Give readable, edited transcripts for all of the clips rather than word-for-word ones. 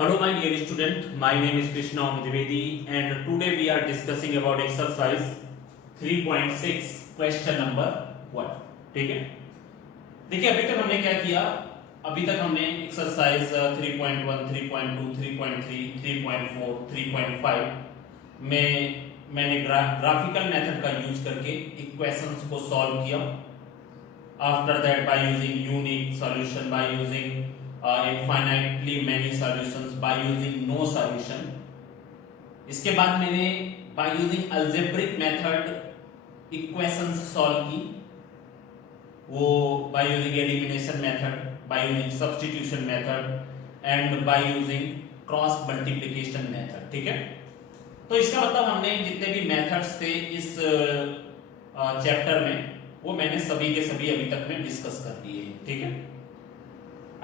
Hello my dear student, my name is Krishna Dwivedi and today we are discussing about exercise 3.6 question number 1. ठीक है, देखिए अभी तक हमने क्या किया। अभी तक हमने एक्सरसाइज 3.1, 3.2, 3.3, 3.4, 3.5 में मैंने ग्राफिकल मेथड का यूज करके इक्वेशंस को सॉल्व किया। After that by using unique solution, by using infinitely many solutions, by using no solution। इसके बाद मैंने by using algebraic method equations solve की, वो by using elimination method, by using substitution method and by using cross multiplication method। ठीक है, तो इसका मतलब हमने जितने भी मेथड्स थे इस चैप्टर में वो मैंने सभी के सभी अभी तक में डिस्कस कर दिए हैं। ठीक है,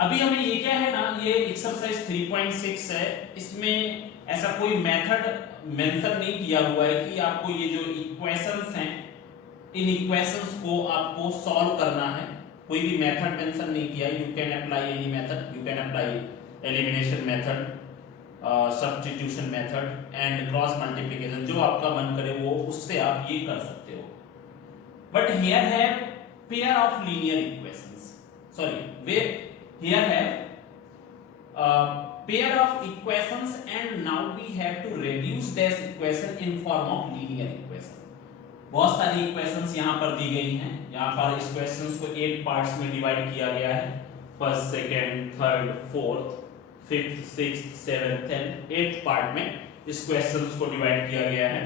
अभी हमें ये क्या है ना, ये एक्सरसाइज 3.6 है, इसमें ऐसा कोई मेथड मेंशन नहीं किया हुआ है कि आपको ये जो इक्वेशंस हैं इन इक्वेशंस को आपको सॉल्व करना है। कोई भी मेथड मेंशन नहीं किया है। You can apply any method, you can apply elimination method, substitution method and cross multiplication, जो आपका मन करे वो उससे आप ये कर सकते हो। बट हियर है pair of linear equations, sorry way here have a pair of equations and now we have to reduce this equation in form of linear equation। बहुत सारी इक्वेशंस यहाँ पर दी गई हैं। यहाँ पर इस क्वेश्चंस को 8 पार्ट्स में डिवाइड किया गया है। First, second, third, fourth, fifth, sixth, seventh and 8th part में इस क्वेश्चंस को डिवाइड किया गया है।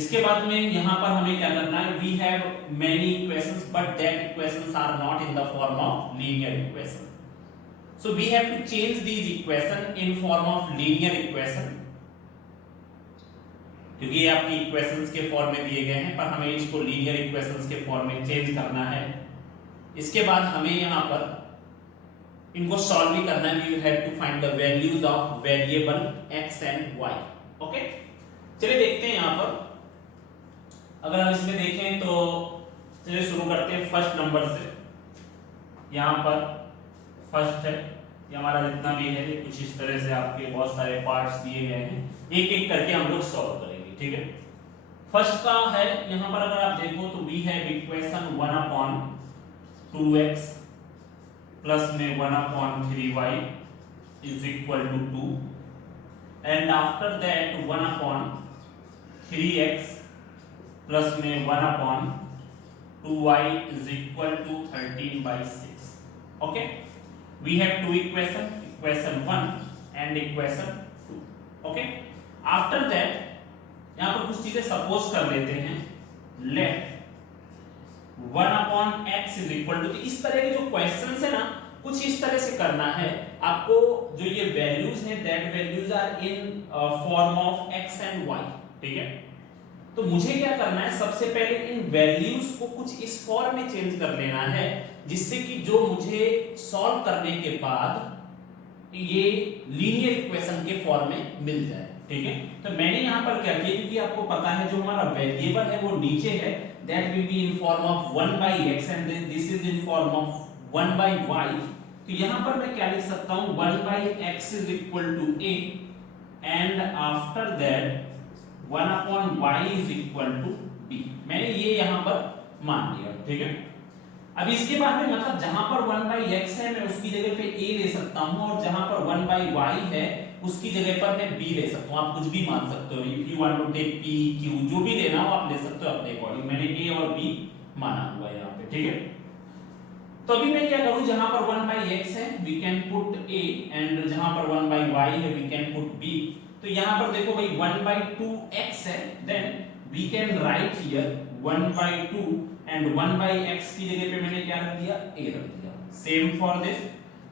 इसके बाद में यहाँ पर हमें क्या करना है, we have many equations but that equations are not in the form of linear equation, so we have to change these equation in form of linear equation, क्योंकि ये आपकी इक्वेशंस के फॉर्म में दिए गए हैं पर हमें इसको लीनियर इक्वेशंस के फॉर्म में चेंज करना है। इसके बाद हमें यहाँ पर इनको सॉल्व भी करना है। We have to find the values of variable x and y। Okay, चलिए देखते हैं यहाँ पर। अगर हम इसमें देखें तो चलिए शुरू करते हैं फर्स्ट नंबर से। यहाँ पर फर्स्ट है, ये हमारा जितना भी है कुछ इस तरह से आपके बहुत सारे पार्ट्स दिए गए हैं, एक एक करके हम लोग सॉल्व करेंगे। ठीक है, फर्स्ट का है यहाँ पर अगर आप देखो तो we have equation 1/2x plus में 1/3y is equal to 2 and after that 1/3x plus में 1/2y is equal to 13/6। okay, we have two equation, equation 1 and equation 2। okay, after that यहाँ पर कुछ चीजें सपोज कर लेते हैं। let 1/x is equal to, इस तरह के जो क्वेश्चंस है ना कुछ इस तरह से करना है आपको। जो ये वैल्यूज हैं that values are in form of x and y। ठीक है, तो मुझे क्या करना है, सबसे पहले इन वैल्यूज को कुछ इस फॉर्म में चेंज कर लेना है जिससे कि जो मुझे सॉल्व करने के बाद ये लीनियर इक्वेशन के फॉर्म में मिल जाए। ठीक है, तो मैंने यहाँ पर क्या किया, क्योंकि आपको पता है जो हमारा वेरिएबल है वो नीचे है, that will be in form of 1/x and this is in form of 1/y। तो यहाँ पर मैं क्या लिख सकता हूँ, 1/x is equal to a and after that 1/y is equal to b। मैंने ये यहाँ पर मान लिया। ठीक है, अब इसके बाद में मतलब जहां पर 1/x है मैं उसकी जगह पे a ले सकता हूं और जहां पर 1/y है उसकी जगह पर मैं b ले सकता हूं। आप कुछ भी मान सकते हो, if you want to take p q जो भी लेना हो आप ले सकते हो अपने अकॉर्डिंग। मैंने a और b माना हुआ है यहाँ पे। ठीक है, तो अभी मैं क्या करूं, जहां पर 1/x है we can put a and जहां पर 1/y है वी कैन पुट b। तो यहाँ पर देखो भाई 1/2x है, then we can write here 1/2 and 1/x की जगह पे मैंने क्या रख दिया, a रख दिया। Same for this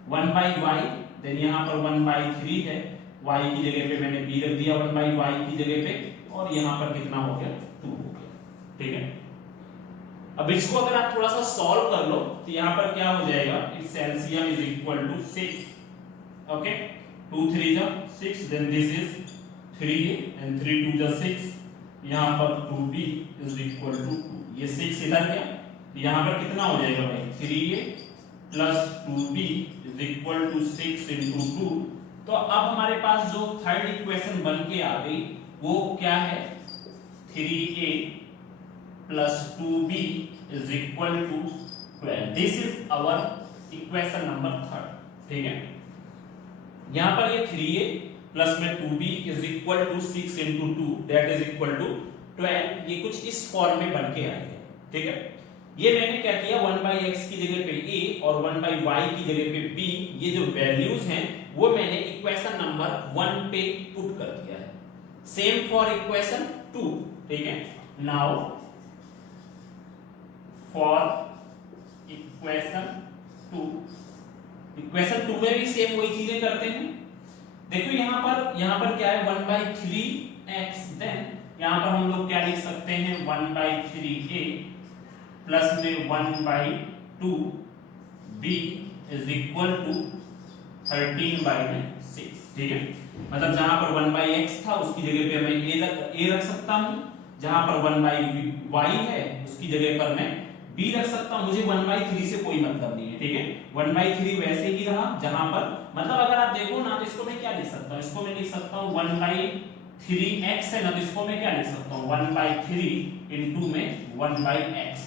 1/y, then यहाँ पर 1/3 है, y की जगह पे मैंने b रख दिया 1/y की जगह पे, और यहाँ पर कितना हो गया, 2 हो गया। ठीक है, अब इसको अगर आप थोड़ा सा सॉल्व कर लो तो यहाँ पर क्या हो जाएगा, it's LCM is equal to 6। Okay, 2 3 जा 6, then this is 3a and 3 2 जा 6, यहाँ पर 2b is equal to 2। ये 6 इधर गया, यहाँ पर कितना हो जाएगा भाई, 3a plus 2b is equal to 6 into 2। तो तो अब हमारे पास जो थर्ड इक्वेशन बन के आ गई वो क्या है, 3a plus 2b is equal to 12. This is our equation number third. ठीक है, यहाँ पर ये 3a प्लस में 2b is equal to 6 into 2 that is equal to 12. ये कुछ इस फॉर्म में बन के आई है। ठीक है, ये मैंने क्या किया, 1/x की जगह पे a और 1/y की जगह पे b, ये जो वैल्यूज हैं वो मैंने इक्वेशन नंबर 1 पे पुट कर दिया है। Same for equation 2। ठीक है, नाउ फॉर इक्वेशन 2, इक्वेशन 2 में भी सेम वही चीजें करते हैं। देखो यहाँ पर क्या है, 1/3x, देन यहाँ पर हम लोग क्या लिख सकते हैं, 1/3a प्लस में 1/2b इज इक्वल टू 13/6। ठीक है, मतलब जहां पर 1/x था उसकी जगह पे मैं a रख सकता हूं, जहां पर 1/y है उसकी जगह पर मैं b रख सकता हूं। मुझे 1/3 से कोई मतलब नहीं है। ठीक है, 1/3 वैसे ही रहा जहां पर, मतलब अगर आप देखो ना तो इसको मैं क्या लिख सकता हूं, इसको मैं लिख सकता हूं 1/3x है ना, तो इसको मैं क्या लिख सकता हूं, 1/3 इनटू में 1/x।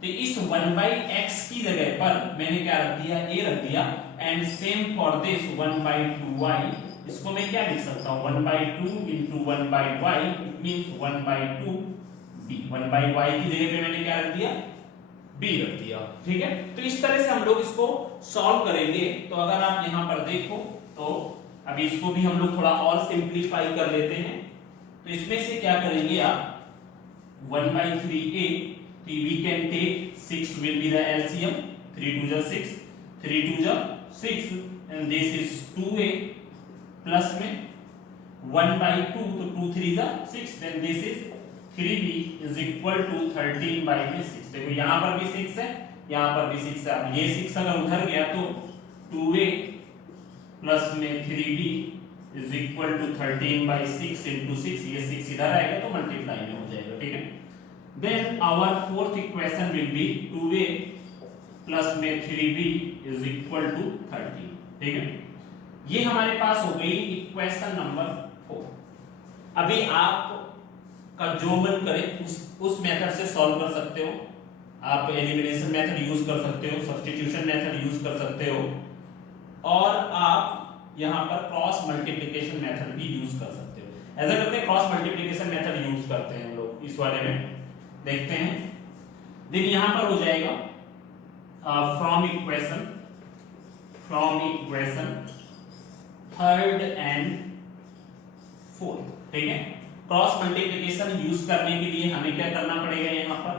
तो इस 1/x की जगह पर मैंने क्या रख दिया, a रख दिया। And same for this 1/2y, इसको मैं क्या लिख सकता हूं, 1/2 into 1/y, it means 1/2b। 1/y की जगह पे मैंने क्या रख दिया, b रख दिया। ठीक है, तो इस तरह से हम लोग इसको सॉल्व करेंगे। तो अगर आप यहां पर देखो तो अभी इसको भी हम लोग थोड़ा और सिंपलीफाई कर लेते हैं। तो इसमें से क्या करेंगे आप, 1/3a, we can take 6 will be the LCM, 3 2 is 6, 3 2 is 6, and this is 2a plus में 1/2, तो 2 3 is 6, then this is 3b is equal to 13/6। देखो यहाँ पर भी 6 है, यहाँ पर भी 6 है। अब ये 6 अगर उधर गया तो 2a प्लस में 3b is equal to 13/6 into 6, ये 6 इधर आएगा तो मल्टीप्लाई में हो जाएगा। ठीक है, then our fourth equation will be 2a plus में 3b is equal to 13। ठीक है, ये हमारे पास हो गई इक्वेशन नंबर 4। अभी आप का जो मन करे उस मेथड से सॉल्व कर सकते हो। आप एलिमिनेशन मेथड यूज कर सकते हो, सब्स्टिट्यूशन मेथड यूज कर सकते हो, और आप यहाँ पर क्रॉस मल्टीप्लिकेशन मेथड भी यूज कर सकते हो। ऐसा करते हैं, क्रॉस मल्टीप्लिकेशन मेथड यूज करते हैं हम लोग इस वाले में, देखते हैं। देन यहां पर हो जाएगा from equation third and fourth. ठीक है, क्रॉस मल्टीप्लिकेशन यूज करने के लिए हमें क्या करना पड़ेगा, यहां पर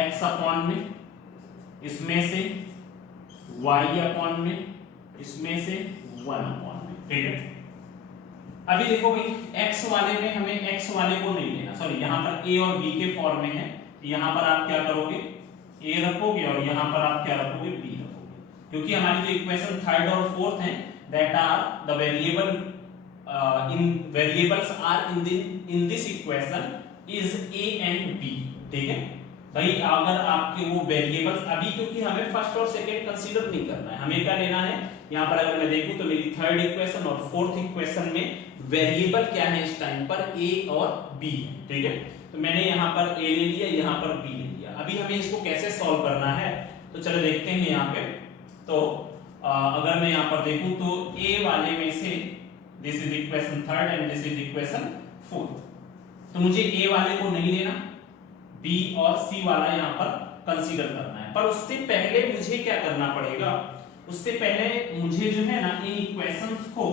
x अपॉन में, इसमें से y अपॉन में, इसमें से 1 अपॉन में। ठीक है, अभी देखो भाई x वाले में हमें x वाले को नहीं लेना, सॉरी यहाँ पर a और b के फॉर्म में है। यहाँ पर आप क्या करोगे, a रखोगे और यहाँ पर आप क्या रखोगे, b रखोगे, क्योंकि हमारी जो इक्वेशन थर्ड और फोर्थ है that are the variables are in this equation is a and b। ठीक है भाई, अगर आपके वो वेरिएबल्स अभी, क्योंकि हमें फर्स्ट और सेकंड कंसीडर नहीं करना है, हमें क्या लेना है, यहाँ पर अगर मैं देखूं तो मेरी थर्ड इक्वेशन और फोर्थ इक्वेशन में वेरिएबल क्या है इस टाइम पर, a और b। ठीक है, तो मैंने यहाँ पर a ले लिया, यहाँ पर b ले लिया। अभी हमें इसको कैसे सॉल्व करना है, तो चलो देखते हैं यहाँ पे। तो अगर मैं यहाँ पर देखूं तो a वाले में से this is equation third and this is equation fourth, तो मुझे a वाले को नहीं लेना, b और c वाला यहाँ पर कंसीडर करना है। पर उससे पहले मुझे क्या करना पड़ेगा, उससे पहले मुझे जो है ना इन इक्वेशंस को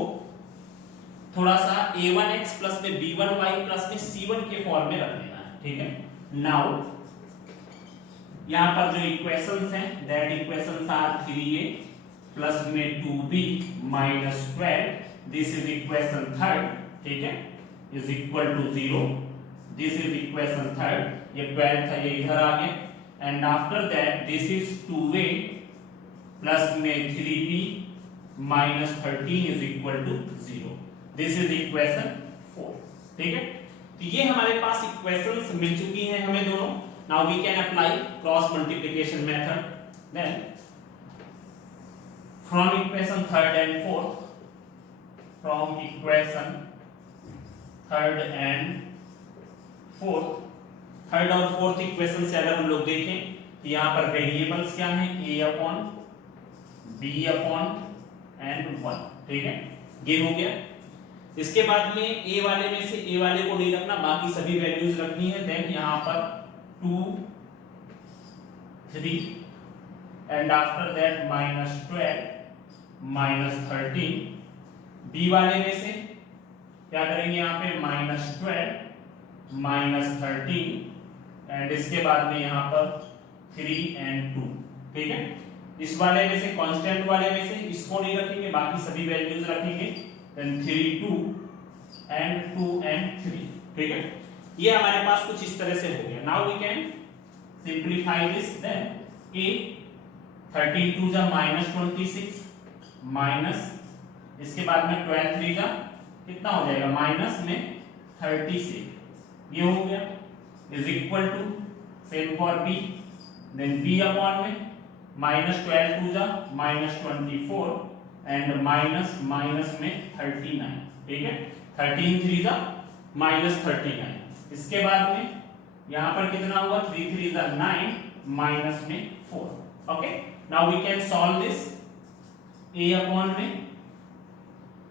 थोड़ा सा a1x प्लस में b1y प्लस में c1 के फॉर्म में रख लेना है। ठीक है, नाउ यहाँ पर जो इक्वेशंस हैं that equations are 3a plus में 2b minus 12, this is equation third. ठीक है, is equal to 0, this is equation third, ये 12 था, ये इधर आ गया। And after that this is 2a plus में 3b minus 13 is equal to 0, this is equation 4। ठीक है, तो ये हमारे पास इक्वेशंस मिल चुकी हैं हमें दोनों। Now we can apply cross multiplication method. Then from equation third and fourth from equation third and fourth. Third और फोर्थ इक्वेशन से अगर हम लोग देखें तो यहाँ पर वेरिएबल्स क्या हैं, a upon b upon and 1, ठीक है, ये हो गया। इसके बाद में a वाले में से a वाले को नहीं रखना, बाकी सभी वैल्यूज रखनी है। देन यहाँ पर 2 3 एंड आफ्टर दैट -12 -13। b वाले में से क्या करेंगे, यहाँ पे -12 -13 एंड इसके बाद में यहाँ पर 3 एंड 2, ठीक है। इस वाले में से कांस्टेंट वाले में से इसको नहीं रखेंगे, बाकी सभी वैल्यूज रखेंगे। देन 3 2 एंड 2 एंड 3, ठीक है। ये हमारे पास कुछ इस तरह से हो गया। Now we can simplify this. Then a 13 2 जा -26 माइनस इसके बाद में 12 3 जा कितना हो जाएगा, माइनस में 30 से ये हो गया, is equal to same for b। Then b upon में -12 2 जा -24 एंड माइनस माइनस में 39, ठीक है। 13 3 जा -39। इसके बाद में यहाँ पर कितना हुआ, 3 3 जा 9 माइनस में 4। Okay, now we can solve this. a upon में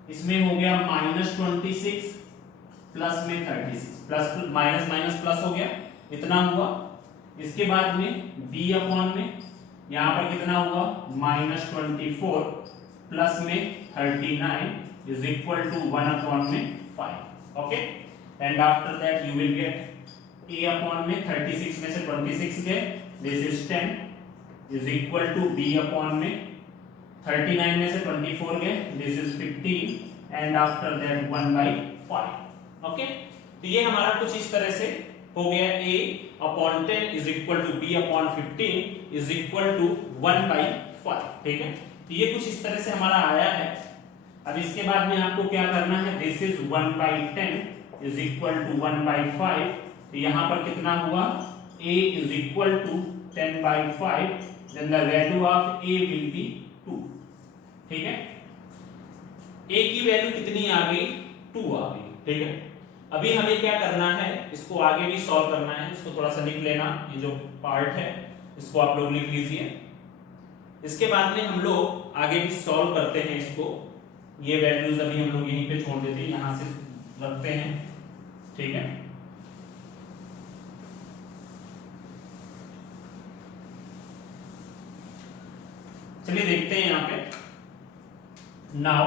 इसमें हो गया -26 प्लस में 36, प्लस माइनस माइनस प्लस हो गया, इतना हुआ। इसके बाद में b अपॉन में यहाँ पर कितना हुआ, -24 प्लस में 39 इज इक्वल टू 1 अपॉन में 5। Okay, and after that you will get a upon में 36 में से 26 गए, this is 10 is equal to b upon में 39 में से 24 गए, this is 15 and after that 1/5। Okay, तो ये हमारा कुछ इस तरह से हो गया, a upon 10 is equal to b upon 15 is equal to 1/5, ठीक है। तो ये कुछ इस तरह से हमारा आया है। अब इसके बाद में आपको क्या करना है, this is 1/10 is equal to 1/5। तो यहाँ पर कितना हुआ, a is equal to 10/5, then the value of a will be 2, ठीक है। a की वैल्यू कितनी आ गई, 2 आ गई, ठीक है। अभी हमें क्या करना है, इसको आगे भी सॉल्व करना है। इसको थोड़ा सा लिख लेना, ये जो पार्ट है इसको आप लोग लिख लीजिए। इसके बाद में हम लोग आगे भी सॉल्व करते हैं इसको। ये वैल्यूज अभी हम लोग यहीं पे छोड़ देते हैं, यहां से रखते हैं, ठीक है। चलिए देखते हैं यहाँ पे नाउ,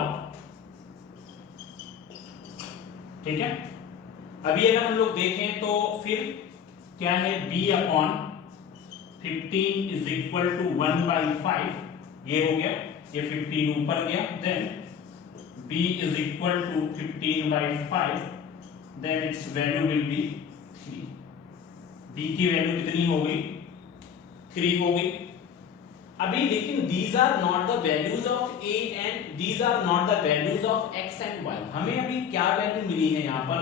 ठीक है। अभी अगर हम लोग देखें तो फिर क्या है, b upon 15 is equal to 1/5, ये हो गया, ये 15 ऊपर गया। Then b is equal to 15/5, then its value will be 3। b की वैल्यू कितनी हो गई, 3 हो गई। अभी लेकिन these are not the values of a and these are not the values of x and y। हमें अभी क्या वैल्यू मिली है, यहाँ पर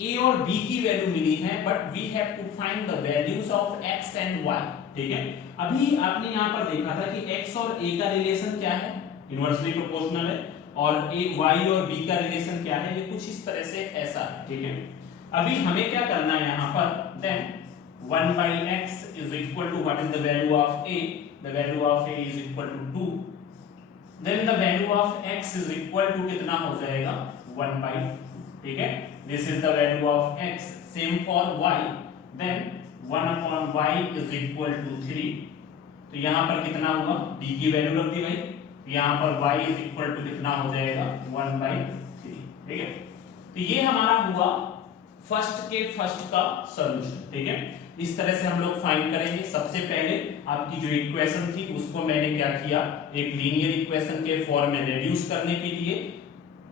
a और b की वैल्यू मिली है, but we have to find the values of x and y, ठीक है। अभी आपने यहाँ पर देखा था कि x और a का रिलेशन क्या है, इनवर्सली प्रोपोर्शनल है, और a y और b का रिलेशन क्या है, ये कुछ इस तरह से ऐसा है, ठीक है। अभी हमें क्या करना है यहाँ पर, then 1/x is equal to what is the value of a, the value of a is equal to 2, then the value of x is equal to कितना हो जाएगा, 1/2, ठीक है। This is the value of x, same for y, then 1 upon y is equal to 3। तो यहाँ पर कितना हुआ, b की वैल्यू रख दी भाई, यहाँ पर y is equal to कितना हो जाएगा, 1/3, ठीक है। तो ये हमारा हुआ फर्स्ट का सॉल्यूशन, ठीक है। इस तरह से हम लोग फाइंड करेंगे। सबसे पहले आपकी जो इक्वेशन थी उसको मैंने क्या किया, एक लीनियर इक्वेशन के फॉर्म में रिड्यूस करने के लिए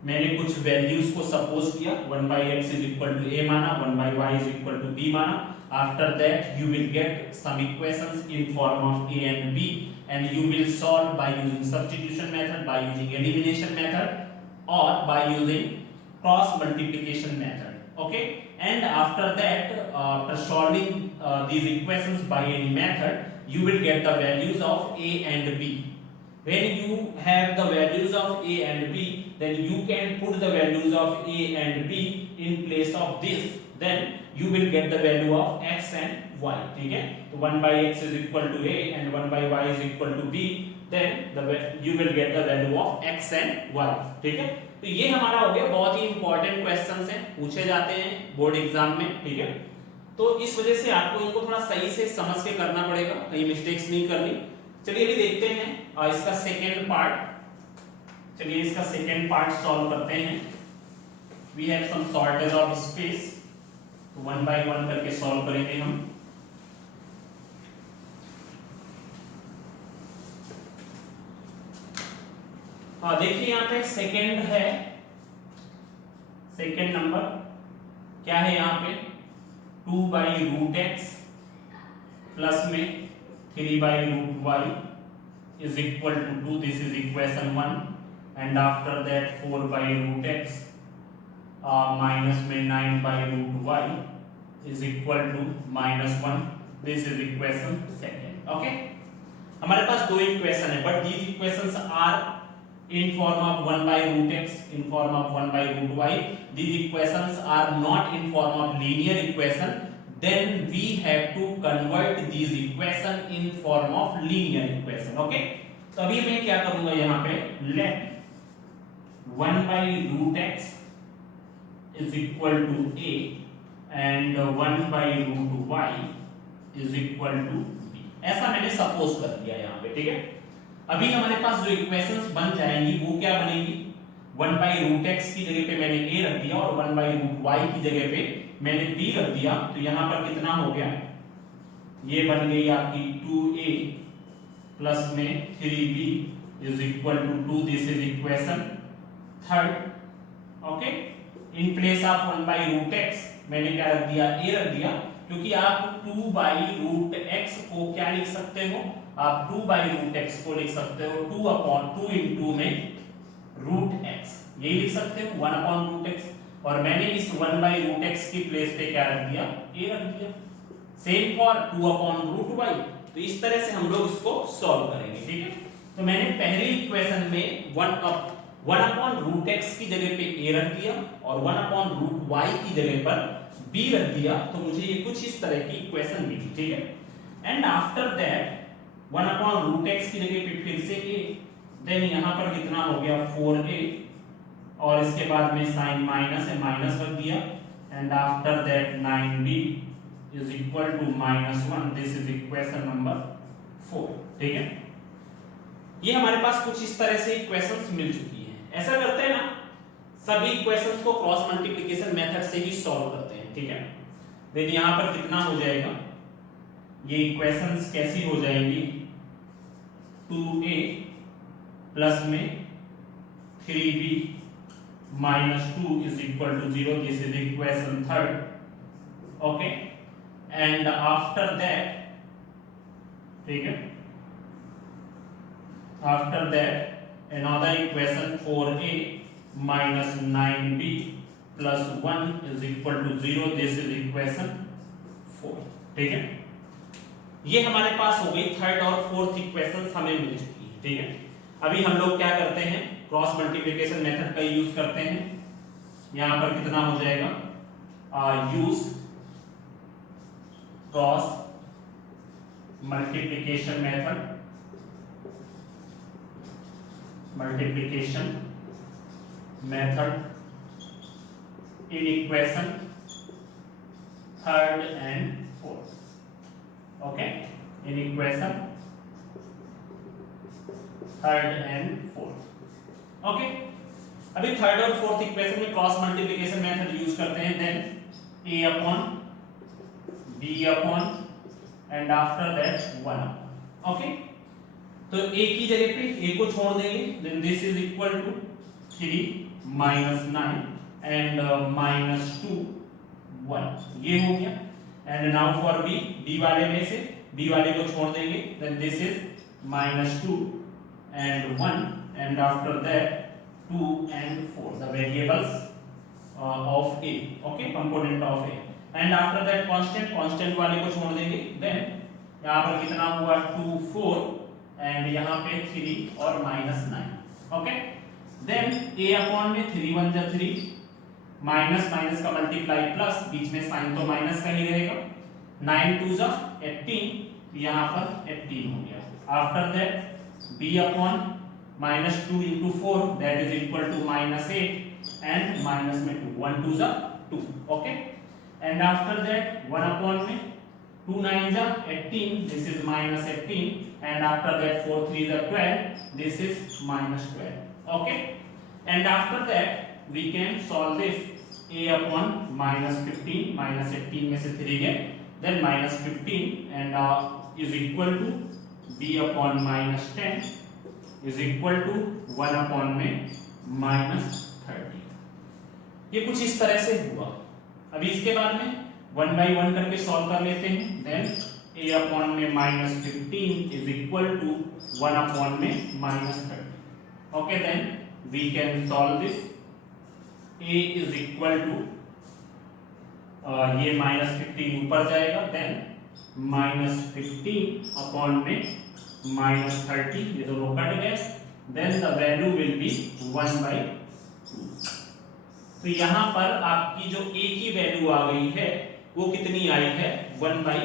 मैंने कुछ वैल्यूज को सपोज किया, 1/x is equal to a माना, 1/y is equal to b माना। After that you will get some equations in form of a and b and you will solve by using substitution method, by using elimination method और by using cross multiplication method. Okay, and after that after solving these equations by any method you will get the values of a and b. When you have the values of a and b then you can put the values of a and b in place of this, then you will get the value of x and y. ठीक है, तो 1 by x is equal to a and 1 by y is equal to b, then you will get the value of x and y. ठीक है, तो ये हमारा हो गया, बहुत ही इंपॉर्टेंट क्वेश्चंस हैं, पूछे जाते हैं बोर्ड एग्जाम में. ठीक है, तो इस वजह से आपको इनको थोड़ा सही से समझ के करना पड़ेगा, कहीं मिस्टेक्स नहीं करनी. चलिए अभी देखते हैं इसका सेकेंड पार्ट. चलिए इसका सेकेंड पार्ट सॉल्व करते हैं. We have some shortage of space, तो 1 by 1 करके सॉल्व करेंगे हम. देखिए यहाँ पे सेकेंड है, सेकेंड नंबर क्या है यहाँ पे 2 by root x प्लस में 3 by root y is equal to 2. This is equation 1 and after that 4 by root x minus में 9 by root y is equal to -1. This is equation second. Okay, हमारे पास दो equation है, but these equations are in form of 1 by root x, in form of 1 by root y. These equations are not in form of linear equation, then we have to convert these equation in form of linear equation. Okay, तो अभी मैं क्या करूंगा यहाँ पे, let 1 by root x is equal to a and 1 by root y is equal to b. ऐसा मैंने suppose कर दिया यहाँ पे. ठीक है, अभी हमारे पास जो इक्वेशंस बन जाएंगी वो क्या बनेगी, 1 by root x की जगह पे मैंने a रख दिया और 1 by root y की जगह पे मैंने b रख दिया. तो यहाँ पर कितना हो गया, ये बन गई आपकी 2a प्लस में 3b is equal to 2. This is equation third. Okay, in place of 1 by root x मैंने क्या रख दिया, a रख दिया, क्योंकि आप 2 by root x को क्या लिख सकते हो, आप 2 by root x को लिख सकते हो 2/2 into में root x, यही लिख सकते हो 1/root x. और मैंने इस 1 by root x की प्लेस पे क्या रख दिया, a रख दिया. Same for 2/root y. तो इस तरह से हम लोग इसको सॉल्व करेंगे. ठीक है, तो मैंने पहले इक्वेशन में 1/root x की जगह पे a रख दिया और 1/root y की जगह पर b रख दिया, तो मुझे ये कुछ इस तरह की इक्वेशन मिली. ठीक है, and after that 1/root x की जगह पे फिर से a, देन यहाँ पर कितना हो गया 4a और इसके बाद में साइन माइनस है, माइनस रख दिया and after that 9b is equal to -1. This is equation number 4. ठीक है, ये हमारे पास कुछ इस तरह से इक्वेशंस मिल चुकी हैं. ऐसा करते हैं ना, सभी इक्वेशंस को क्रॉस मल्टीप्लिकेशन मेथड से ही सॉल्व करते हैं. ठीक है, देन यहाँ पर कितना हो जाएगा, ये इक्वेशंस कैसी हो जाएंगी, 2a प्लस में 3b -2 is equal to 0. This is equation third. Okay, and after that, ठीक है, after that another equation 4a minus 9b plus 1 is equal to 0. This is equation 4. ठीक है, ये हमारे पास हो गई थर्ड और फोर्थ इक्वेशन हमें मिल चुकी है. ठीक है, अभी हम लोग क्या करते हैं, क्रॉस मल्टीप्लिकेशन मेथड का यूज करते हैं. यहां पर कितना हो जाएगा, use cross multiplication method, multiplication method in equation third and fourth. Okay, in equation third and fourth. Okay, अभी थर्ड और फोर्थ इक्वेशन में क्रॉस मल्टीप्लिकेशन मेथड यूज करते हैं. Then a upon b upon and after that 1. Okay, तो a की जगह पे a को छोड़ देंगे. Then this is equal to 3 minus 9 and -2 1. ये हो गया. एंड नाउ फॉर b वाले में से b वाले को छोड़ देंगे. Then this is -2 and 1 and after that 2 and 4, the variables of a. Okay, component of a. and after that constant वाले को छोड़ देंगे. then यहाँ पर कितना हुआ 2 4 and यहाँ पे 3 और -9. okay, देन a अपॉन में 3 1 जा 3, माइनस माइनस का मल्टीप्लाई प्लस, बीच में साइन तो माइनस का ही रहेगा, 9 2 जा 18, यहाँ पर 18 हो गया। After that b upon minus 2 into 4 that is equal to minus 8 and minus में 2 1 2 जा 2, okay. And after that 1 upon में 2 9 जा 18, this is minus 18 and after that 4 3 जा 12, this is minus 12, okay. And after that we can solve this a upon minus 15, minus 18 में से 3 गए, then minus 15 and is equal to b upon minus 10 is equal to 1 upon में minus 30। ये कुछ इस तरह से हुआ। अभी इसके बाद में 1 by 1 करके सॉल्व कर लेते हैं। then a upon में minus 15 is equal to 1 upon में minus 30, okay। then we can solve this, a is equal to ये minus 15 ऊपर जाएगा, then minus 15 upon में minus 30, ये दोनों कट गए, then the value will be 1 by 2। तो यहाँ पर आपकी जो a की वैल्यू आ गई है वो कितनी आई है, 1 by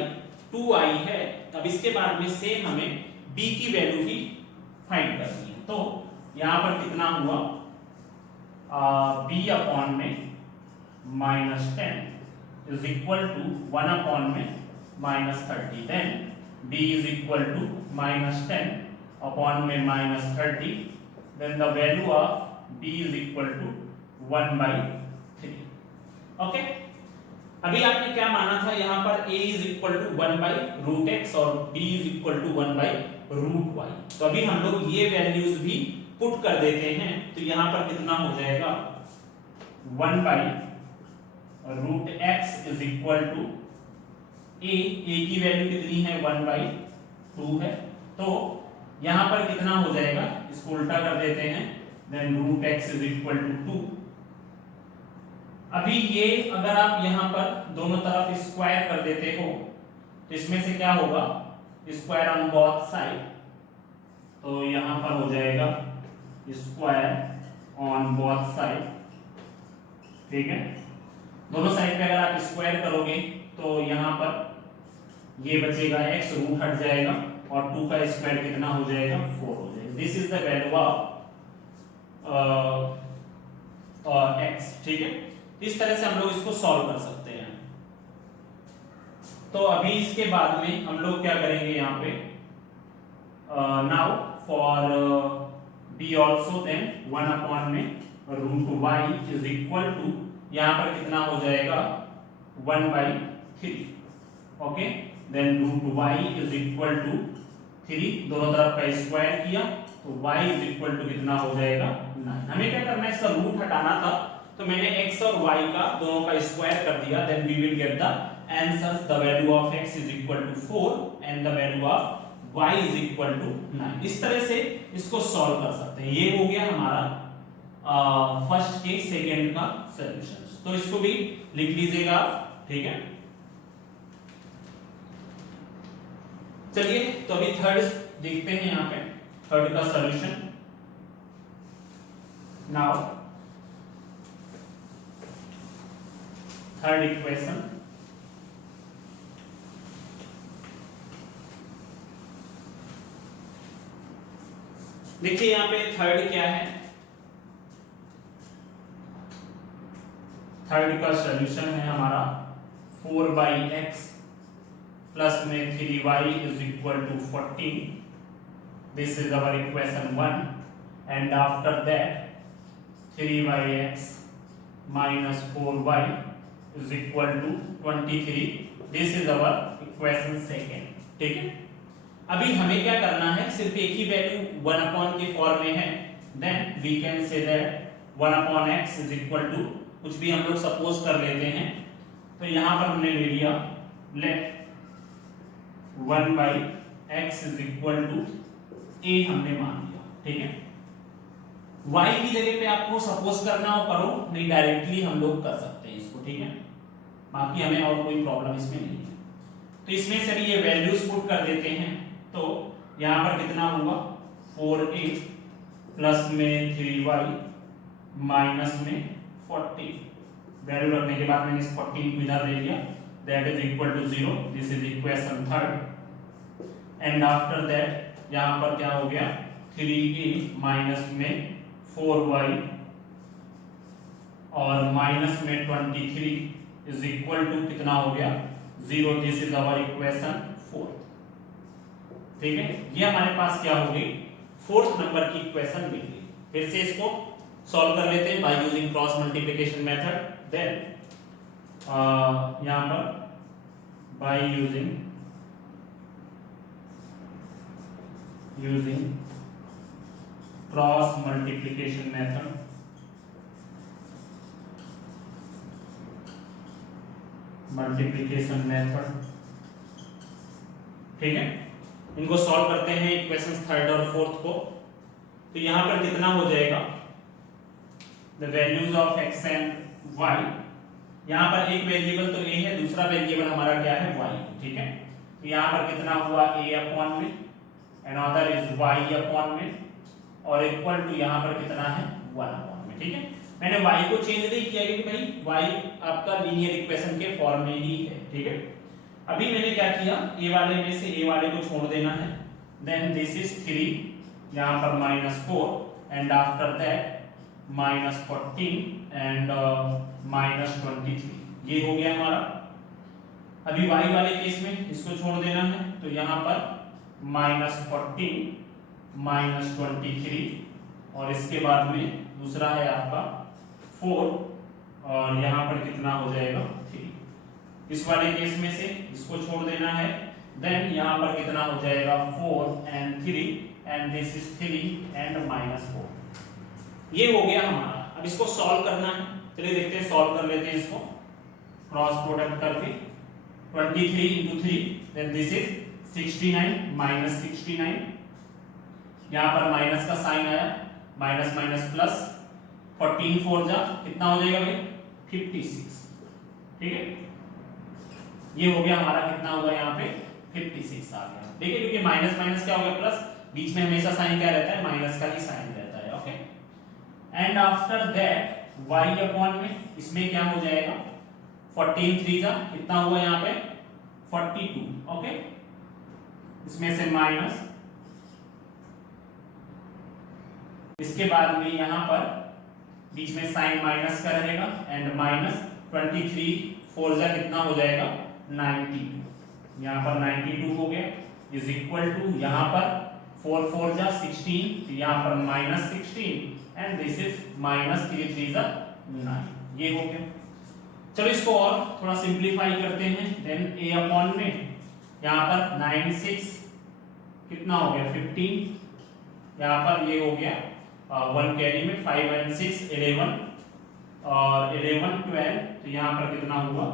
2 आई है। अब इसके बाद में सेम हमें b की वैल्यू भी फाइंड करनी है। तो यहाँ पर कितना हुआ, b अपॉन में minus 10 is equal to 1 upon में minus 30, then b is equal to minus 10 upon में minus 30, then the value of b is equal to 1 by 3, okay. अभी आपने क्या माना था, यहाँ पर a is equal to 1 by root x और b is equal to 1 by root y। तो अभी हम लोग ये वैल्यूज भी पुट कर देते हैं, तो यहाँ पर कितना हो जाएगा, 1 by root x is equal to a की वैल्यू कितनी है, 1 by 2 है, तो यहाँ पर कितना हो जाएगा, इसको उल्टा कर देते हैं, then root x is equal to 2। अभी ये अगर आप यहाँ पर दोनों तरफ स्क्वायर कर देते हो तो इसमें से क्या होगा, स्क्वायर ऑन बोथ साइड, तो यहाँ पर हो जाएगा स्क्वायर ऑन बोथ साइड, ठीक है। दोनों साइड पे अगर आप स्क्वायर करोगे तो यहाँ पर ये बचेगा x, रूट हट जाएगा और 2 का स्क्वायर कितना हो जाएगा, 4 हो जाएगा। This is the value of x, ठीक है। इस तरह से हम लोग इसको सॉल्व कर सकते हैं। तो अभी इसके बाद में हम लोग क्या करेंगे, यहाँ पे now for b also, then 1 upon में root y is equal to, यहाँ पर कितना हो जाएगा, 1 by 3, okay. Then root y is equal to 3, दोनों तरफ का स्क्वायर किया तो y इज इक्वल टू कितना हो जाएगा, 9। हमें क्या करना है, इसका रूट हटाना था, तो मैंने x और y का दोनों का स्क्वायर कर दिया, then we will get the answer. The value of x is equal to 4 and the value of y is equal to 9। इस तरह से इसको सॉल्व कर सकते हैं। ये हो गया हमारा फर्स्ट के सेकंड का सॉल्यूशन। तो इसको भी लिख लीजिएगा आप, ठीक है। चलिए तो अभी थर्ड देखते हैं, यहाँ पे थर्ड का सॉल्यूशन। नाउ थर्ड इक्वेशन, देखिए यहाँ पे थर्ड क्या है, थर्ड का सॉल्यूशन है हमारा 4 by x प्लस में 3y is equal to 14। This is our equation 1 and after that 3yx minus 4y is equal to 23। This is our equation second, ठीक है। अभी हमें क्या करना है, सिर्फ एक ही वैल्यू 1 अपॉन के फॉर्म में है, then we can say that 1 upon x is equal to, कुछ भी हम लोग सपोज कर लेते हैं, तो यहां पर हमने ले लिया let 1 by x is equal to a हमने मान लिया, ठीक है। y की जगह पे आपको सपोज करना हो करो, नहीं डायरेक्टली हम लोग कर सकते हैं इसको, ठीक है। बाकी हमें और कोई प्रॉब्लम इसमें नहीं है। तो इसमें से भी ये वैल्यूज पुट कर देते हैं, तो यहाँ पर कितना होगा 4a प्लस में 3y माइनस में 40, वैल्यू रखने के बाद मैंने इस 14 को इधर ले लिया, that is equal to 0, this is equation third. And after that यहां पर क्या हो गया, 3a माइनस में 4y और माइनस में 23 इज इक्वल टू कितना हो गया 0, दिस इज आवर इक्वेशन 4। ठीक है, ये हमारे पास क्या हो गई, फोर्थ नंबर की इक्वेशन मिल गई। फिर से इसको सॉल्व कर लेते हैं by using cross multiplication method. Then यहां पर by using cross multiplication method, ठीक है, इनको सॉल्व करते हैं इक्वेशन थर्ड और फोर्थ को। तो यहां पर कितना हो जाएगा, the values of x and y, यहां पर एक वेरिएबल तो a है, दूसरा वेरिएबल हमारा क्या है y, ठीक है। तो यहां पर कितना हुआ a अपॉन में, अनदर इज y अपॉन में, और इक्वल टू यहां पर कितना है 1 अपॉन में, ठीक है। मैंने y को चेंज नहीं किया क्योंकि भाई y आपका लीनियर इक्वेशन के फॉर्म में ही है, ठीक है। अभी मैंने क्या किया, a वाले में से a वाले को छोड़ देना है, देन दिस इज 3, यहां पर -4 एंड आफ्टर दैट -14 एंड -23, ये हो गया हमारा। अभी y वाले केस में इसको छोड़ देना है, तो यहां पर -14 -23 और इसके बाद में दूसरा है आपका 4 और यहां पर कितना हो जाएगा 3। इस वाले केस में से इसको छोड़ देना है, देन यहां पर कितना हो जाएगा 4 and 3 and this is 3 and -4। ये हो गया हमारा। अब इसको सॉल्व करना है, चलिए देखते हैं, सॉल्व कर लेते हैं इसको क्रॉस प्रोडक्ट करके। 23 into 3 देन दिस इज 69 -69, यहां पर माइनस का साइन आया, माइनस माइनस प्लस, 14 4 जा कितना हो जाएगा भाई 56, ठीक है। ये हो गया हमारा, कितना होगा यहाँ पे 56 आ गया, ठीक है, क्योंकि माइनस माइनस क्या हो गया प्लस, बीच में हमेशा साइन क्या रहता है, माइनस का ही साइन रहता है, okay. And after that y upon में इसमें क्या हो जाएगा, 14 3 जा कितना हुआ यहाँ पे 42, ओके। इसमें से माइनस, इसके बाद में यहाँ पर बीच में साइन माइनस का रहेगा एंड माइनस 23 4 जा कितना हो जाएगा 92, यहाँ पर 92 हो गया, इज इक्वल टू यहाँ पर 4 4 जा 16, तो यहाँ पर -16 एंड दिस इज -3 3 जा 9, ये हो गया। चलो इसको और थोड़ा सिंपलीफाई करते हैं, देन a अपॉन में यहाँ पर 9 6 कितना हो गया 15, यहाँ पर ये हो गया 1 कैरी में 5 एंड 6 11 और 11 12, तो यहाँ पर कितना हुआ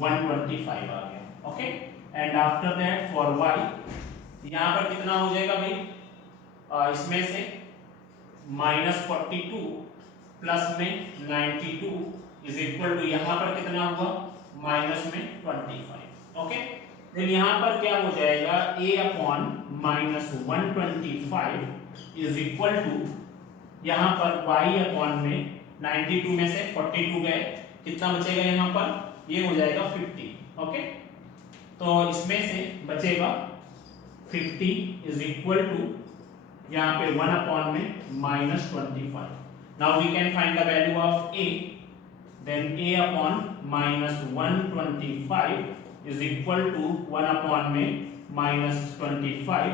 125 आ गया, okay. And after that for y यहाँ पर कितना हो जाएगा भाई, इसमें से -42 प्लस में 92 इज इक्वल टू यहाँ पर कितना हुआ माइनस में 25, ओके। देन यहाँ पर क्या हो जाएगा a upon -125 is equal to यहाँ पर y अपॉन में 92 में से 42 गए, कितना बचेगा यहाँ पर, ये हो जाएगा 50, ओके। तो इसमें से बचेगा 50 इज इक्वल टू यहाँ पे 1 अपॉन में -25। Now we can find the value of a, then a upon -125 is equal to 1 upon में -25,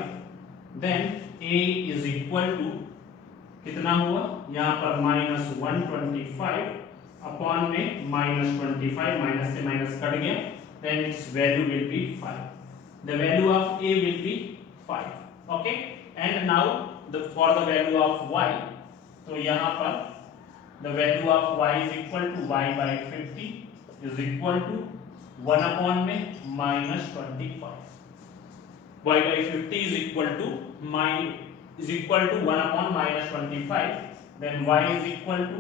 then a is equal to कितना हुआ यहाँ पर -125 अपॉन में -25, माइनस से माइनस कट गया, then its value will be 5, the value of a will be 5, okay। and now for the value of y, तो यहाँ पर the value of y is equal to y by 50 is equal to 1 upon में -25, y by 50 is equal to 1 upon -25, then y is equal to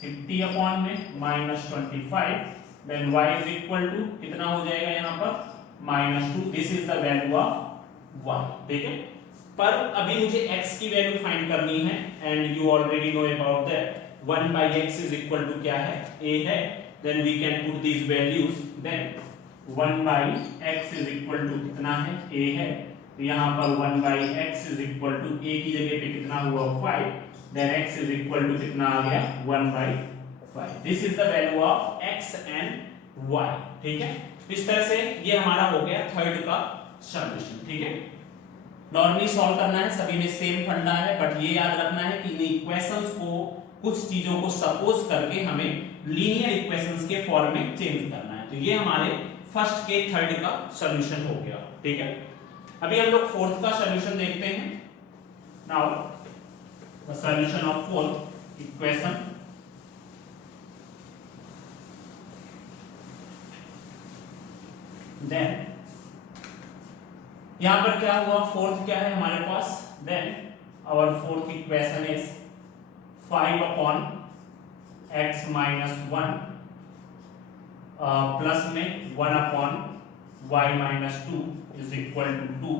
50 upon में -25, then y is equal to कितना हो जाएगा यहाँ पर -2, this is the value of y, ठीक है। पर अभी मुझे x की वैल्यू फाइंड करनी है and you already know about that 1 by x is equal to क्या है a है, then we can put these values, then 1 by x is equal to कितना है a है, तो यहाँ पर 1 by x is equal to a की जगह पे कितना हुआ 5, then x is equal to कितना आ गया 1 by 5. This is the value of x and y. ठीक है, इस तरह से ये हमारा हो गया थर्ड का सॉल्यूशन. ठीक है, नॉर्मली सॉल्व करना है, सभी में सेम फंडा है, बट ये याद रखना है कि इन इक्वेशंस को कुछ चीजों को सपोज करके हमें लीनियर इक्वेशंस के फॉर्म में चेंज करना है. तो ये हमारे फर्स्ट के थर्ड का सॉल्यूशन हो गया. ठीक है, अभी हम लोग फोर्थ का सॉल्यूशन देखते हैं. Now the solution of fourth equation. Then यहां पर क्या हुआ, फोर्थ क्या है हमारे पास, then our fourth equation is 5 upon x minus 1 plus में 1 upon y minus 2 is equal to 2.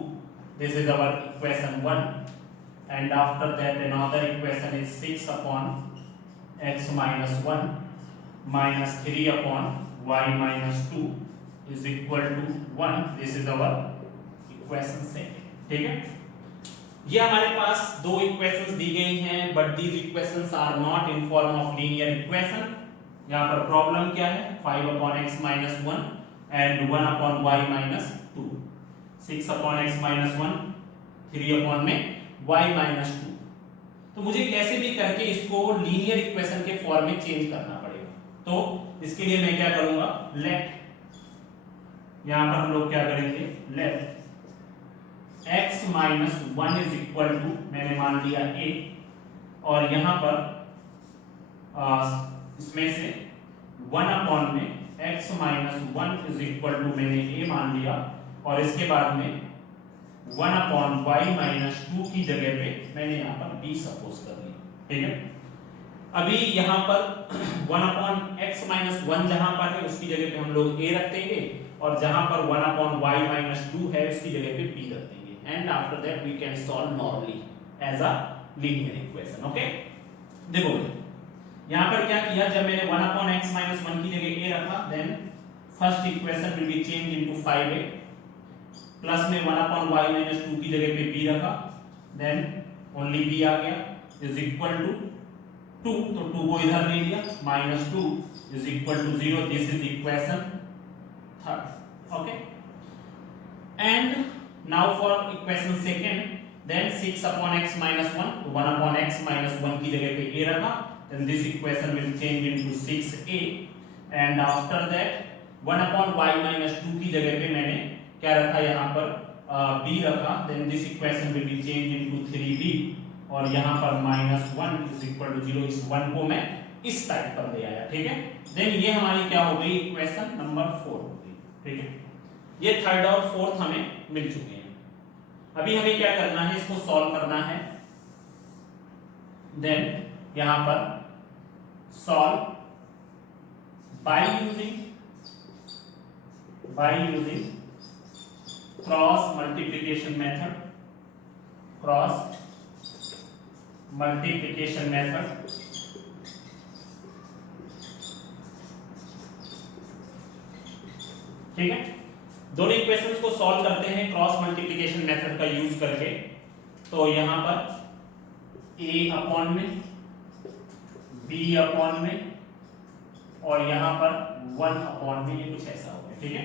This is our equation 1, and after that another equation is 6 upon x minus 1 minus 3 upon y minus 2 is equal to 1. This is our equation second. ठीक है, ये हमारे पास दो equations दी गई हैं, but these equations are not in form of linear equation. यहाँ पर प्रॉब्लम क्या है, 5 upon x minus 1 and 1 upon y minus 2, 6 upon x minus 1, 3 upon में y minus 2. तो मुझे कैसे भी करके इसको लीनियर इक्वेशन के फॉर्म में चेंज करना पड़ेगा. तो इसके लिए मैं क्या करूंगा, लेट, यहाँ पर हम लोग क्या करेंगे, late x minus 1 is equal to, मैंने मान लिया a, और यहाँ पर इसमें से 1 upon में x minus 1 is equal to मैंने a मान लिया, और इसके बाद में 1 upon y minus 2 की जगह पे मैंने यहाँ पर b सपोज कर लिया. ठीक है, अभी यहाँ पर 1 upon x minus 1 जहाँ पर है उसकी जगह पे हम लोग a रख देंगे, और जहाँ पर 1 upon y minus 2 है उसकी जगह पे b रख देंगे. And after that we can solve normally as a linear equation. Okay, देखो यहाँ पर क्या किया, जब मैंने 1 upon x minus 1 की जगह a रखा, then first equation will be changed into 5a, plus में 1 upon y minus 2 की जगह पे b रखा, then only b आ गया, is equal to 2, तो 2 को इधर ले लिया, minus 2 is equal to 0. This is equation third. Okay, and now for equation second, then 6 upon x minus 1, तो 1 upon x minus 1 की जगह पे a रखा, then this equation will change into 6a, and after that 1 upon y minus 2 की जगह पे मैंने क्या रखा, यहाँ पर b रखा, then this equation will be changed into 3b, और यहाँ पर minus 1 is equal to 0. इस 1 को मैं इस साइड पर ले आया. ठीक है, then ये हमारी क्या हो गई, इक्वेशन नंबर 4 हो गई. ठीक है, ये थर्ड और फोर्थ हमें मिल चुके हैं. अभी हमें क्या करना है, इसको सॉल्व करना है. देन यहां पर solve by using cross multiplication method. ठीक है, दोनों इक्वेशंस को सॉल्व करते हैं क्रॉस मल्टीप्लिकेशन मेथड का यूज करके. तो यहां पर a अपॉन में, b अपॉन में, और यहां पर 1 अपॉन में, ये कुछ ऐसा होगा. ठीक है,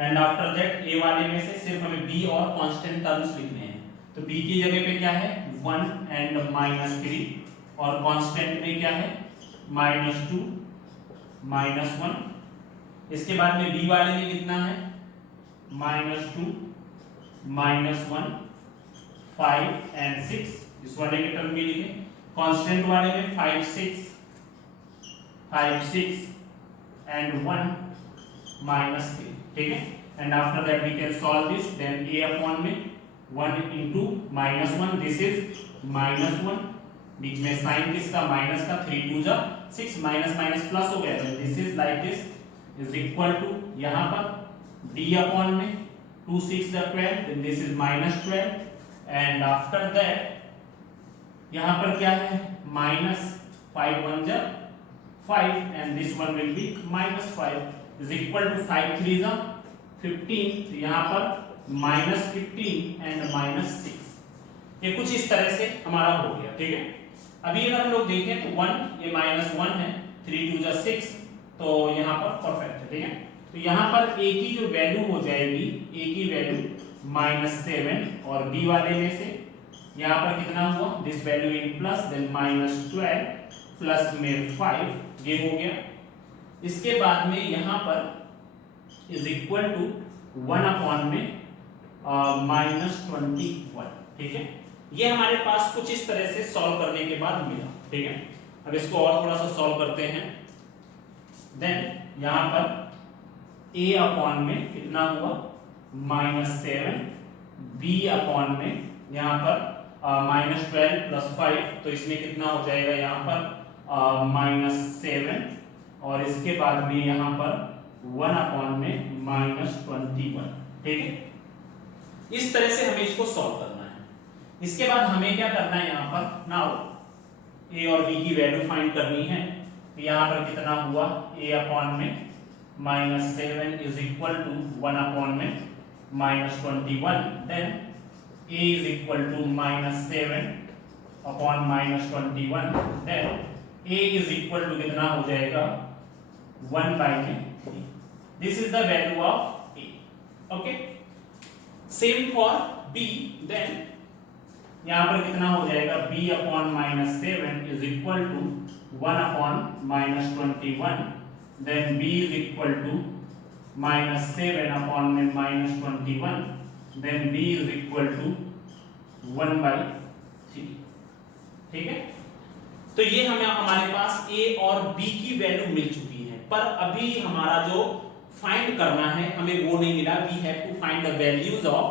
एंड आफ्टर दैट a वाले में से सिर्फ हमें b और कांस्टेंट टर्म्स लिखने हैं. तो b की जगह पे क्या है, 1 एंड -3, और कांस्टेंट में क्या है, -2 -1. इसके बाद में b वाले में कितना है, -2 -1 5 एंड 6. इस वाले के टर्म में लिखे, कांस्टेंट वाले में 5 6 एंड 1 -3. ठीक है, and after that we can solve this. Then a upon में 1 into -1, दिस इज -1, बीच में साइन किसका, माइनस का, 3 2 जा 6, माइनस माइनस प्लस हो गया. This is like this is equal to, यहाँ पर d अपॉन में 2 6 12, then this is -12, and after that यहाँ पर क्या है माइनस 5 1 जा 5 and this one will be minus 5 is equal to 5 3 जा 15, तो यहाँ पर माइनस 15 एंड माइनस 6। ये कुछ इस तरह से हमारा हो गया, ठीक है। अभी अगर हम लोग देखें तो 1 ये माइनस 1 है, 3 2 जा 6, तो यहाँ पर परफेक्ट है, ठीक है। तो यहाँ पर a की जो वैल्यू हो जाएगी, a की वैल्यू माइनस 7 और b वाले में से यहाँ पर कितना हुआ, this value in plus then minus 12 plus में 5, ये हो गया। इसके बाद में यहाँ पर इज इक्वल टू 1 अपॉन में माइनस 21, ठीक है। ये हमारे पास कुछ इस तरह से सॉल्व करने के बाद मिला, ठीक है। अब इसको और थोड़ा सा सॉल्व करते हैं। देन यहाँ पर a अपॉन में कितना हुआ माइनस 7, b अपॉन में यहाँ पर माइनस 12 प्लस 5, तो इसमें कितना हो जाएगा यहाँ पर माइनस 7 और इसके बाद में यहाँ पर 1 अपॉन में माइनस 21, ठीक है। इस तरह से हमें इसको सॉल्व करना है। इसके बाद हमें क्या करना है, यहाँ पर नाउ a और b की वैल्यू फाइंड करनी है। तो यहाँ पर कितना हुआ a अपॉन में minus 7 is equal to 1 upon में minus 21, then a is equal to minus 7 upon minus 21, then a is equal to कितना हो जाएगा 1 बाई में 3। This is the value of a, okay. Same for b, then यहाँ पर कितना हो जाएगा b upon minus 7 is equal to 1 upon minus 21, then b is equal to minus 7 upon में minus 21, then b is equal to 1 by 3, ठीक है। तो ये हमें हमारे पास a और b की वैल्यू मिल चुकी है, पर अभी हमारा जो फाइंड करना है हमें वो नहीं मिला। We have to find the values of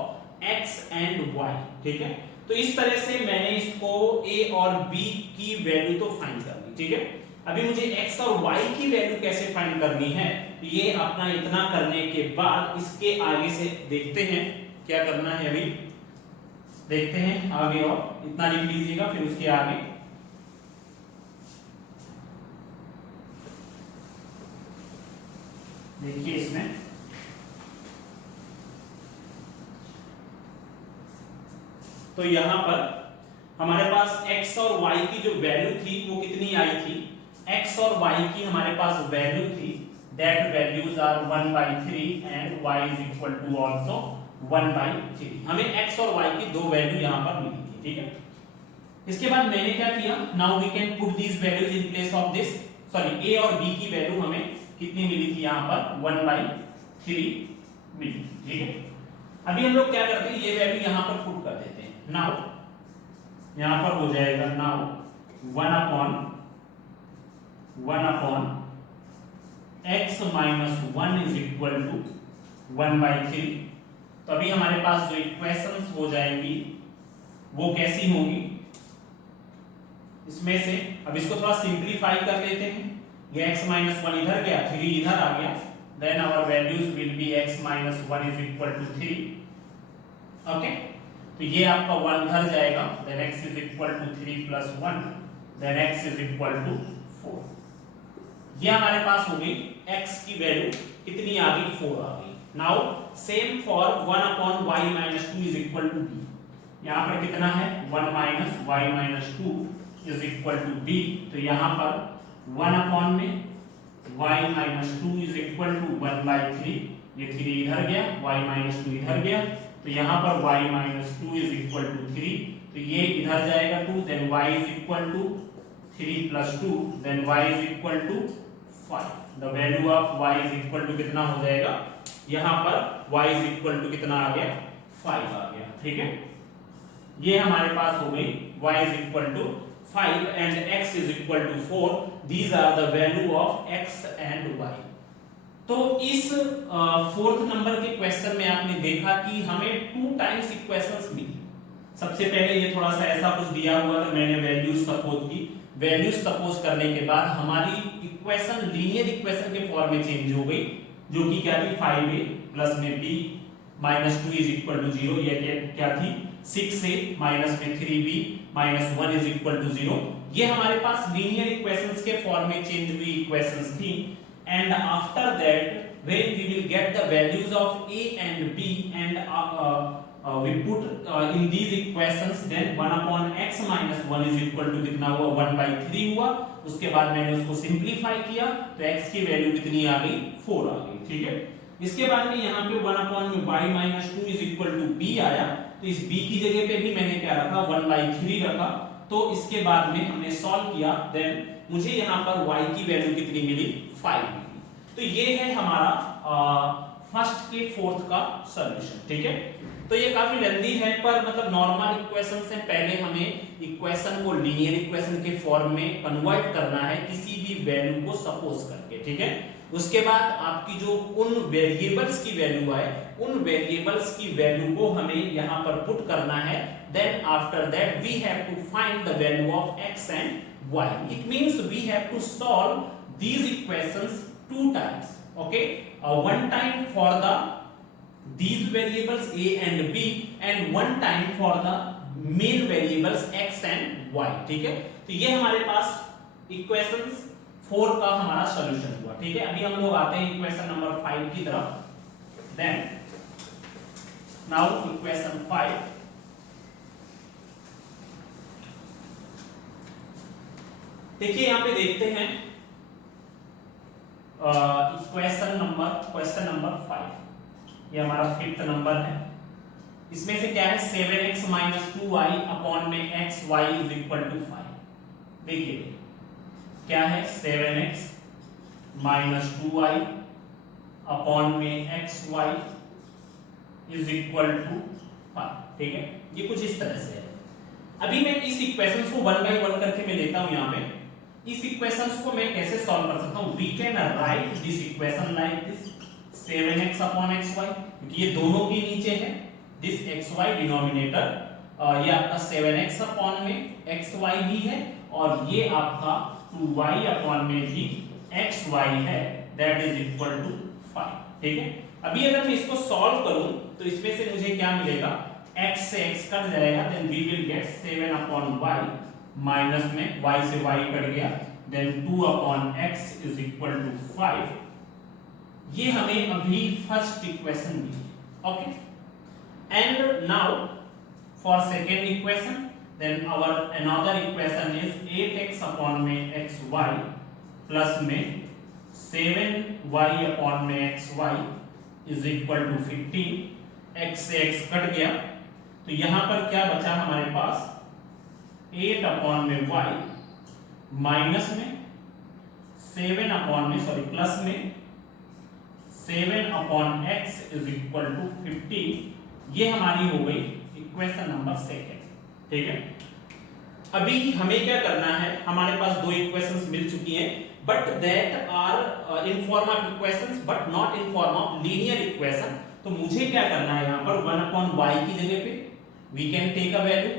x and y, ठीक है। तो इस तरह से मैंने इसको a और b की वैल्यू तो फाइंड कर ली, ठीक है। अभी मुझे x और y की वैल्यू कैसे फाइंड करनी है, ये अपना इतना करने के बाद इसके आगे से देखते हैं क्या करना है। अभी देखते हैं आगे, और इतना लिख लीजिएगा, फिर उसके आगे देखिए इसमें तो यहां पर हमारे पास x और y की जो वैल्यू थी वो कितनी आई थी, x और y की हमारे पास वैल्यू थी, that values are 1 by 3 and y is equal to also 1 by 3। हमें x और y की दो वैल्यू यहां पर मिली थी, ठीक है। इसके बाद मैंने क्या किया, now we can put these values in place of this, sorry a और b की वैल्यू हमें कितनी मिली थी, यहां पर 1 by 3 मिली, ठीक है। अभी हम लोग क्या करते हैं, ये वैल्यू यहां पर पुट कर देते हैं। नाउ यहां पर हो जाएगा now 1 upon x minus 1 is equal to 1 by 3। तो अभी हमारे पास जो इक्वेशंस हो जाएंगी वो कैसी होंगी, इसमें से अब इसको थोड़ा सिंपलीफाई कर लेते हैं। ये x माइनस 1 इधर गया, 3 इधर आ गया, then our values will be x minus 1 is equal to 3, okay. तो ये आपका 1 इधर जाएगा, then x is equal to 3 plus 1, then x is equal to 4। ये हमारे पास हो गई x की वैल्यू कितनी आ गई, 4 आ गई। Now same for 1 upon y minus 2 is equal to b। यहाँ पर कितना है 1 minus y minus 2 is equal to b। तो यहाँ पर 1 अपॉन में y minus 2 is equal to 1 by 3, ये 3 इधर गया, y माइनस 2 इधर गया, तो यहाँ पर y minus 2 is equal to 3, तो ये इधर जाएगा 2, then y is equal to 3 plus 2, then y is equal to 5। The value of y is equal to कितना हो जाएगा, यहाँ पर y इज इक्वल टू कितना आ गया, 5 आ गया, ठीक है। ये हमारे पास हो गई y is equal to 5 and x is equal to 4. These are the value of x and y. तो इस फोर्थ नंबर के क्वेश्चन में आपने देखा कि हमें 2 टाइम्स इक्वेशंस मिली। सबसे पहले ये थोड़ा सा ऐसा कुछ दिया हुआ था, मैंने वैल्यूज सपोज की, वैल्यूज सपोज करने के बाद हमारी इक्वेशन लीनियर इक्वेशन के फॉर्म में चेंज हो गई, जो कि क्या थी 5a प्लस में b minus 2 is equal to 0। ये क्या थी 6a माइनस में 3b minus 1 is equal to 0। ये हमारे पास लीनियर इक्वेशंस के फॉर्म में चेंज हुई इक्वेशंस थी। And after that when we will get the values of a and b and we put in these equations, then 1 upon x minus 1 is equal to कितना हुआ 1 by 3 हुआ। उसके बाद मैंने उसको सिंप्लीफाई किया तो x की वैल्यू कितनी आ गई 4 आ गई, ठीक है। इसके बाद में यहाँ पे 1 upon y minus 2 is equal to b आया, तो इस b की जगह पे भी मैंने क्या रखा 1 by 3 रखा। तो इसके बाद में हमने सॉल्व किया, देन मुझे यहाँ पर y की वैल्यू कितनी मिली 5 मिली। तो ये है हमारा फर्स्ट के फोर्थ का सॉल्यूशन, ठीक है। तो ये काफी लेंथी है पर मतलब नॉर्मल इक्वेशन से पहले हमें इक्वेशन को लीनियर इक्वेशन के फॉर्म में कन्वर्ट करना है किसी भी वैल्यू को सपोज करके, ठीक है। उसके बाद आपकी जो उन वेरिएबल्स की वैल्यू आए उन वेरिएबल्स की वैल्यू को हमें यहाँ पर पुट करना है। Then after that we have to find the value of x and y। It means we have to solve these equations two times, okay, one time for the these variables a and b and one time for the main variables x and y, ठीक है। तो ये हमारे पास equations 4 का हमारा solution हुआ, ठीक है। अभी हम लोग आते हैं इक्वेशन नंबर 5 की तरफ। देन नाउ इक्वेशन 5, देखिए यहाँ पे देखते हैं क्वेश्चन नंबर 5, ये हमारा 5th नंबर है। इसमें से क्या है 7x माइनस 2y अपॉन में xy इज इक्वल टू 5। देखिए क्या है 7x माइनस 2y अपॉन में xy इज इक्वल टू 5, ठीक है। ये कुछ इस तरह से है। अभी मैं इस इक्वेशंस को 1 बाय 1 करके मैं लेता हूं। यहाँ पे इस इक्वेशंस को मैं कैसे सॉल्व कर सकता हूं? We can write this equation like this 7x upon xy, क्योंकि ये दोनों के नीचे है दिस xy डिनोमिनेटर, ये आपका 7x अपॉन में xy ही है और ये आपका 2y अपॉन में भी xy है, दैट इज इक्वल टू 5, ठीक है। अभी अगर मैं इसको सॉल्व करूं तो इसमें से मुझे क्या मिलेगा, x से x कट जाएगा, then we will get 7 upon y minus में y से y कट गया, then 2 upon x is equal to 5। ये हमें अभी फर्स्ट इक्वेशन मिली, okay. And now for second equation, then our another equation is 8x upon में xy plus में 7y upon में xy is equal to 15। x से x cut गया तो यहां पर क्या बचा हमारे पास 8 अपॉन में y माइनस में 7 अपॉन में प्लस में 7 upon x is equal to 15। ये हमारी हो गई इक्वेशन नंबर 2, ठीक है। अभी हमें क्या करना है, हमारे पास दो इक्वेशंस मिल चुकी हैं but that are in form of equations but not in form of linear equation. तो मुझे क्या करना है, यहाँ पर 1 अपॉन y की जगह पे we can take a value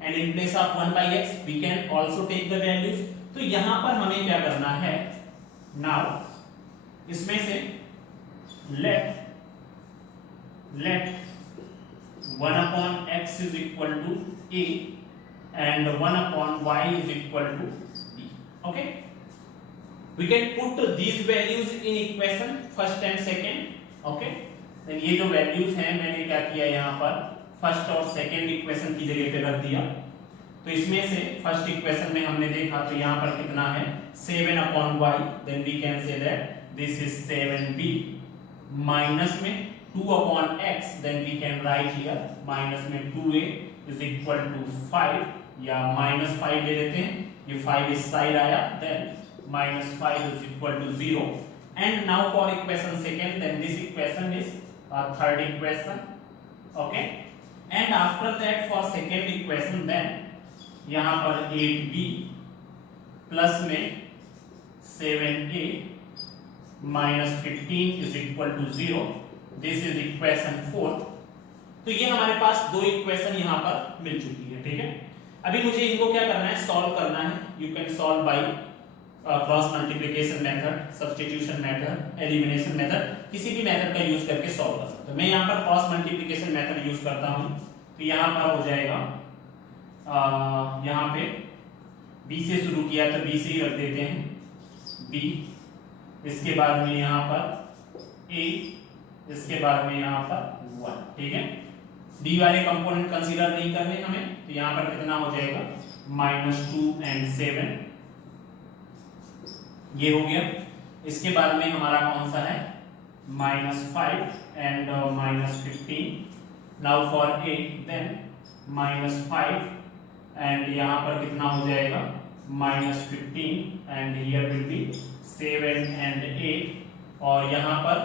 and in place of 1 by x we can also take the values। तो यहां पर हमें क्या करना है, now इसमें से let 1 upon x is equal to a and 1 upon y is equal to b, okay। we can put these values in equation first and second, okay। then ये जो values हैं मैंने क्या किया, यहाँ पर फर्स्ट और सेकेंड इक्वेशन की जगह पे रख दिया। तो इसमें से फर्स्ट इक्वेशन में हमने देखा तो यहाँ पर कितना है 7 upon y, then we can say that this is 7b minus में 2 upon x, then we can write here minus में 2a इज इक्वल टू 5 या माइनस 5 ले लेते हैं, ये 5 इस साइड आया, then minus 5 is equal to 0। And now for equation second, then this equation is third equation, okay. And after that for second equation, then यहाँ पर 8b प्लस में 7a minus 15 is equal to 0। This is equation 4। तो ये हमारे पास दो equation यहाँ पर मिल चुकी है, ठीक है। अभी मुझे इनको क्या करना है, सॉल्व करना है। You can solve by cross multiplication method, substitution method, elimination method, किसी भी मेथड का यूज करके सॉल्व कर सकते हो। मैं यहाँ पर क्रॉस मल्टीप्लिकेशन मेथड यूज करता हूँ, तो यहाँ पर हो जाएगा यहाँ पे बी से शुरू किया तो बी से ही रख देते हैं, बी, इसके बाद में यहाँ पर ए, इसके बाद में यहाँ पर 1, ठीक है। डी वाले कंपोनेंट कंसीडर नहीं करने हमें, तो यहाँ पर कितना हो जाएगा -2 and 7, ये हो गया। इसके बाद में हमारा कौन सा है -5 and -15, now for a then -5 and यहाँ पर कितना हो जाएगा -15 and here will be 7 and 8, और यहाँ पर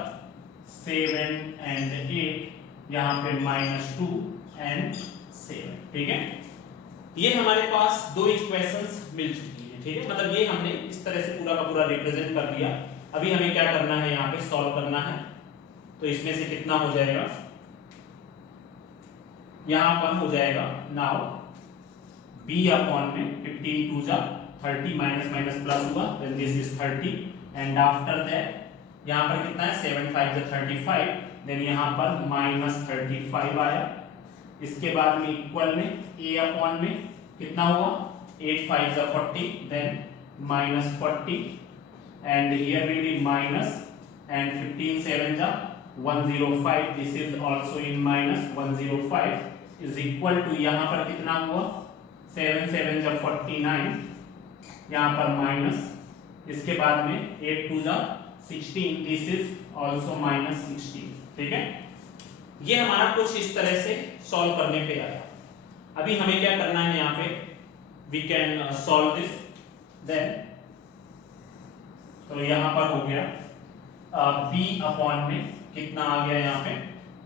7 and 8, यहाँ पे -2 and 7, ठीक है। ये हमारे पास दो इक्वेशंस मिल चुकी है, ठीक है। मतलब ये हमने इस तरह से पूरा का पूरा रिप्रेजेंट कर दिया। अभी हमें क्या करना है, यहाँ पे सॉल्व करना है। तो इसमें से कितना हो जाएगा, यहाँ पर हो जाएगा नाउ b अपॉन में 15 2 जा 30 माइनस माइनस प्लस हुआ, then this is 30 and after that यहाँ पर कितना है 7 5 जा 35, देन यहाँ पर -35 आया। इसके बाद में इक्वल में a अपॉन में कितना हुआ 8 5 जा 40, then -40 and here will be minus and 15 7 जा 105, this is also in -105 is equal to यहाँ पर कितना हुआ 7 7 जा 49, यहाँ पर माइनस, इसके बाद में 8 2 जा 16, दिस इज आल्सो -16, ठीक है। ये हमारा कुछ इस तरह से सॉल्व करने पे आया। अभी हमें क्या करना है, यहाँ पे we can solve this, then तो यहाँ पर हो गया b अपॉन में कितना आ गया यहाँ पे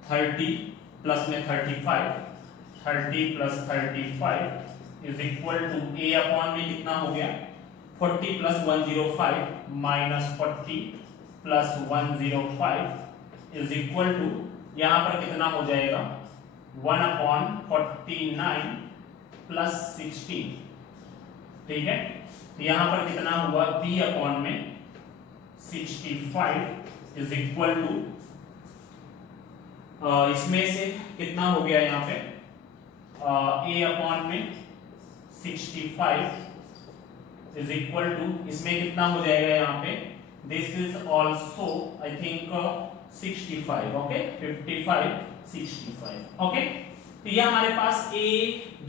30 प्लस में 35, 30 plus 35 is equal to a upon में कितना हो गया 40 plus 105 minus 40 plus 105 is equal to यहाँ पर कितना हो जाएगा 1/49 प्लस 16, ठीक है। तो यहाँ पर कितना हुआ b अपॉन में 65 इज इक्वल टू इसमें से कितना हो गया यहाँ पे a अपॉन में 65 इज इक्वल टू इसमें कितना हो जाएगा यहाँ पे this is also I think 65, okay 55 65, okay. तो ये हमारे पास a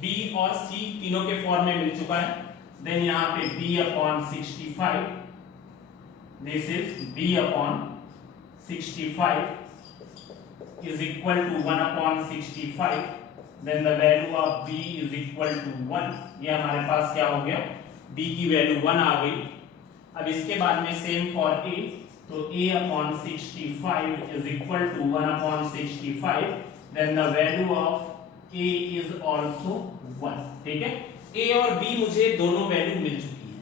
b और c तीनों के फॉर्म में मिल चुका है। देन यहाँ पे b upon 65, this is b upon 65 is equal to 1/65, then the value of b is equal to 1। ये हमारे पास क्या हो गया b की वैल्यू 1 आ गई। अब इसके बाद में सेम फॉर a, तो a upon 65 is equal to 1/65, then the value of a is also 1, ठीक है। a और b मुझे दोनों वैल्यू मिल चुकी है।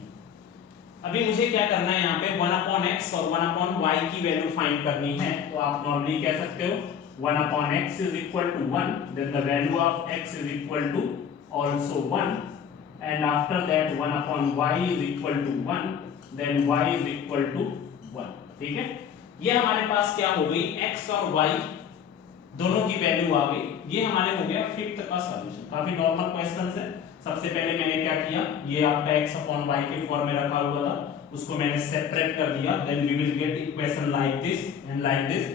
अभी मुझे क्या करना है, यहाँ पे 1/x और 1/y की वैल्यू फाइंड करनी है। तो आप नॉर्मली कह सकते हो 1/x is equal to 1, then the value of x is equal to also 1, and after that 1/y is equal to 1, then y is equal to 1, ठीक है। ये हमारे पास क्या हो गई x और y दोनों की वैल्यू आ गई। ये हमारे हो गया फिफ्थ का सॉल्यूशन। काफी नॉर्मल क्वेश्चंस है। सबसे पहले मैंने क्या किया, ये आपका x/y के फॉर्म में रखा हुआ था, उसको मैंने सेपरेट कर दिया। Then we will get equation like this and like this,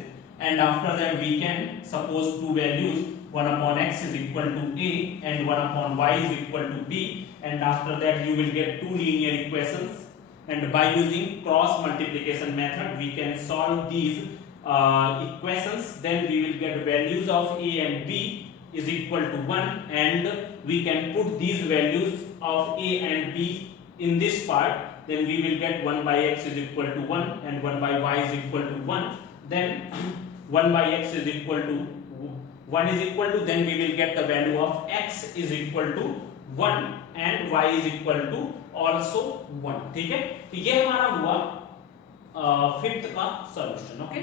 and after that we can suppose two values, 1/x is equal to a and 1/y is equal to b, and after that you will get two linear equations, and by using cross multiplication method we can solve these equations. Then we will get values of a and b is equal to 1, and we can put these values of a and b in this part. Then we will get 1/x is equal to 1 and 1/y is equal to 1. Then 1/x is equal to 1 is equal to, then we will get the value of x is equal to 1 and y is equal to also 1, ठीक है। तो ये हमारा हुआ fifth का solution, okay.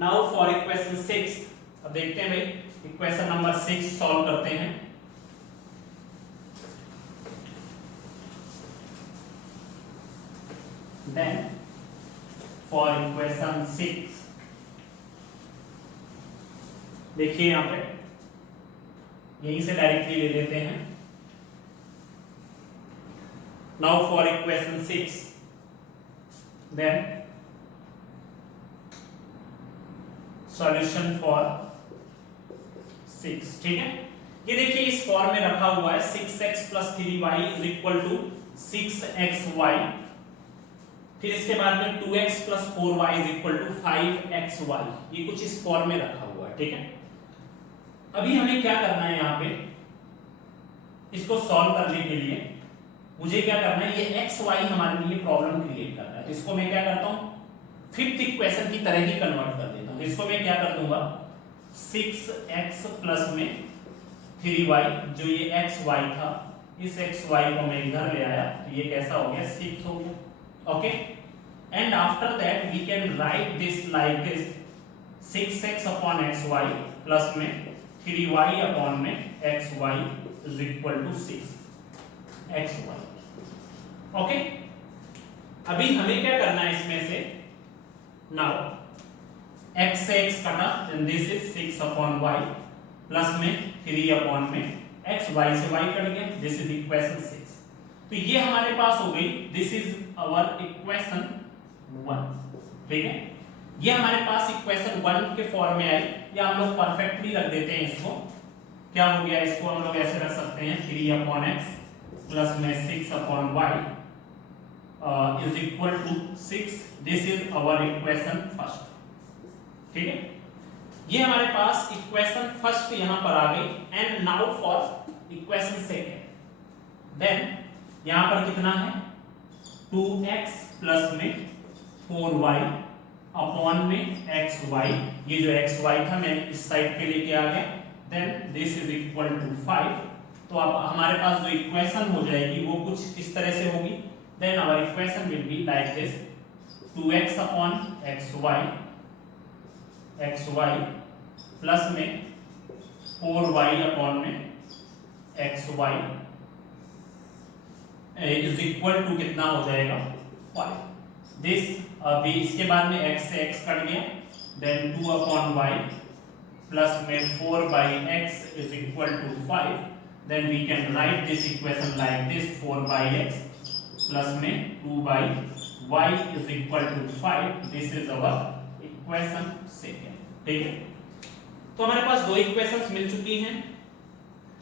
Now for equation 6, अब देखते हैं भाई इक्वेशन नंबर 6 सॉल्व करते हैं। देन फॉर इक्वेशन 6 देखिए यहाँ पे यहीं से डायरेक्टली ले लेते हैं। Now for equation 6, then solution for 6, ठीक है। ये देखिए इस फॉर्म में रखा हुआ है 6x + 3y = 6xy, फिर इसके बाद में 2x + 4y = 5xy, ये कुछ इस फॉर्म में रखा हुआ है, ठीक है। अभी हमें क्या करना है, यहाँ पे इसको सॉल्व करने के लिए मुझे क्या करना है, ये xy हमारे लिए प्रॉब्लम क्रिएट कर रहा है, इसको मैं क्या करता हूँ फिफ्थ इक्वेशन की तरह ही कन्वर्ट कर देता हूँ। इसको मैं क्या कर दूंगा 6x प्लस में 3y, जो ये xy था, इस xy को मैं इधर ले आया तो ये कैसा हो गया 6 हो गया, okay. And after that we can write this like this 6x upon xy plus में 3y अपॉन में xy = 6xy, ओके। अभी हमें क्या करना है इसमें से, नाउ x से x कटा, then this is 6 upon y plus में 3 अपॉन में x, y से y कट गया, दिस इज इक्वेशन 6। तो ये हमारे पास हो गई, दिस इज आवर इक्वेशन 1, ठीक है। ये हमारे पास इक्वेशन 1 के फॉर्म में आई, या हम लोग परफेक्टली रख देते हैं इसको, क्या हो गया, इसको हम लोग ऐसे रख सकते हैं 3 अपॉन x प्लस में 6 upon y = 6, this is our equation first, ठीक है। ये हमारे पास इक्वेशन फर्स्ट यहां पर आ गई। And now for equation second, then यहां पर कितना है 2x प्लस में 4y अपॉन में xy, ये जो xy था मैं इस साइड पे लेके आ गया, then this is equal to 5। तो अब हमारे पास जो इक्वेशन हो जाएगी वो कुछ इस तरह से होगी, then our equation will be like this 2x upon xy plus में 4y अपॉन में xy इज इक्वल टू कितना हो जाएगा 5। दिस अभी इसके बाद में x से x कट गया, देन 2 अपॉन y प्लस में 4/x is equal to 5, then we can write this equation like this 4/x plus में 2/y is equal to 5, this is our equation second, ठीक है। तो हमारे पास दो इक्वेशंस मिल चुकी हैं,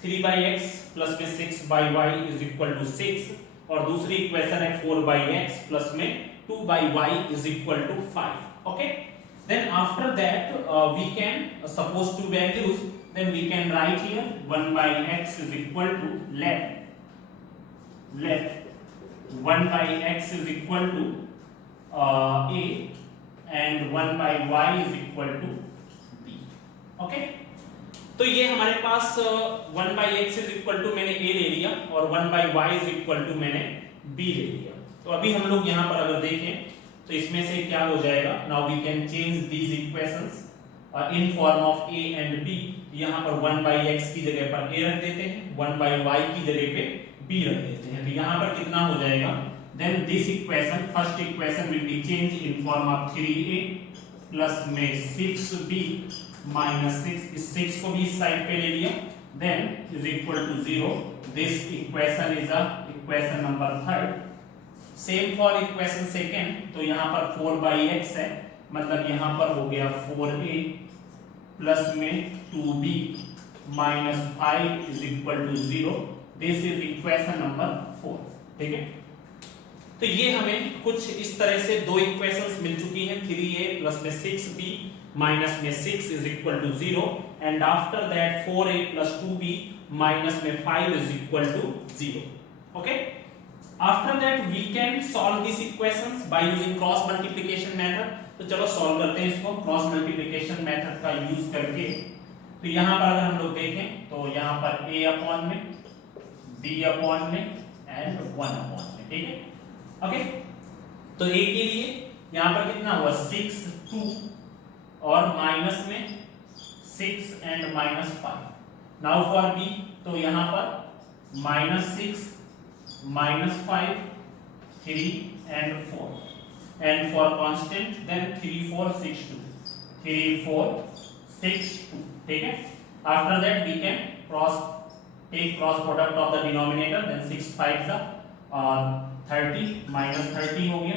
3/x प्लस में 6/y इज इक्वल टू 6, और दूसरी इक्वेशन है 4/x प्लस में 2/y is equal to 5, okay. Then after that we can suppose two values, then we can write here 1/x is equal to let 1/x is equal to a and 1/y is equal to b, okay. तो ये हमारे पास 1/x is equal to मैंने a ले लिया और 1/y is equal to मैंने b ले लिया। तो अभी हम लोग यहाँ पर अगर देखें तो इसमें से क्या हो जाएगा, now we can change these equations in form of a and b। यहाँ पर 1/x की जगह पर a रख देते हैं, 1/y की जगह पे b रख देते हैं, तो यहाँ पर कितना हो जाएगा, then this equation first equation will be change in form of 3a plus में 6b माइनस 6, इस 6 को भी इस साइड पे ले लिया, then is equal to 0, this equation is a equation number third. Same for equation second, तो यहाँ पर 4/x है, मतलब यहाँ पर हो गया 4a प्लस में 2b minus 5 is equal to 0, this is equation number 4, ठीक है। तो ये हमें कुछ इस तरह से दो इक्वेशंस मिल चुकी हैं, 3a प्लस में 6b माइनस में 6 is equal to 0, and after that 4a plus 2b minus में 5 is equal to 0, okay. After that we can solve this equations by using cross multiplication method. तो चलो solve करते हैं इसको cross multiplication method का use करके। तो यहाँ पर अगर हम लोग देखें तो यहाँ पर a अपॉन में, b अपॉन में एंड 1 अपॉन में, ठीक है, ओके। तो a के लिए यहाँ पर कितना हुआ 6 2 और माइनस में 6 and minus 5। Now for b, तो यहाँ पर minus 6 minus 5 3 and 4, and for constant then 3 4 6 2 3 4 6 2, ठीक है। after that we can take cross product of the denominator, then 6 5 30 minus 30 हो गया,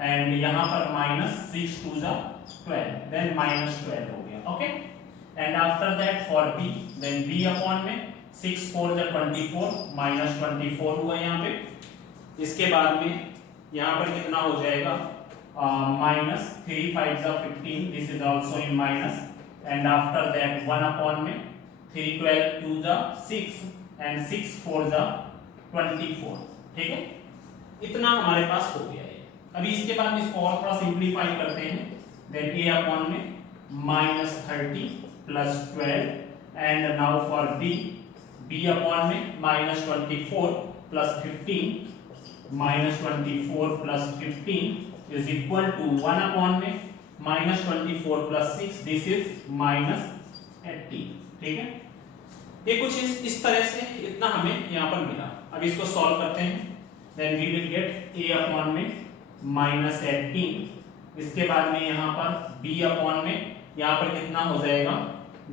एंड यहाँ पर minus 6 2 12, then minus 12 हो गया. Okay, and after that for b, then b upon में 6 4 24 minus 24 हुआ यहाँ पे. इसके बाद में यहाँ पर कितना हो जाएगा, minus 3 5 15, this is also in minus, and after that 1 upon में 3 12 2 6 and 6 4 24. ठीक है, इतना हमारे पास हो गया है. अभी इसके बाद में इसको और थोड़ा सिंप्लीफाई करते हैं. देन a अपॉन में minus 30 plus 12, and now for b upon में minus 24 plus 15 minus 24 plus 15 is equal to 1 upon में minus 24 plus 6, this is minus 80. ठीक है, ये कुछ इस तरह से इतना हमें यहाँ पर मिला. अब इसको सॉल्व करते हैं. then we will get a upon में minus 18. इसके बाद में यहाँ पर b अपॉन में यहाँ पर कितना हो जाएगा,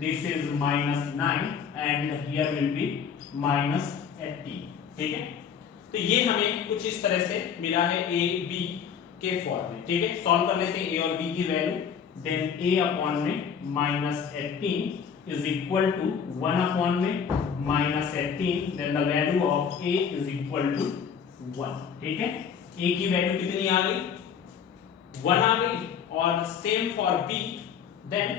this is minus 9 and here will be minus 18. ठीक है, तो ये हमें कुछ इस तरह से मिला है a b के फॉर्म में. ठीक है, सॉल्व कर लेते हैं a और b की वैल्यू. देन a अपॉन में minus 18 is equal to 1 upon में minus 18, then the value of a is equal to 1. ठीक है, a की वैल्यू कितनी आ गई, 1 आ गई. और same for b, then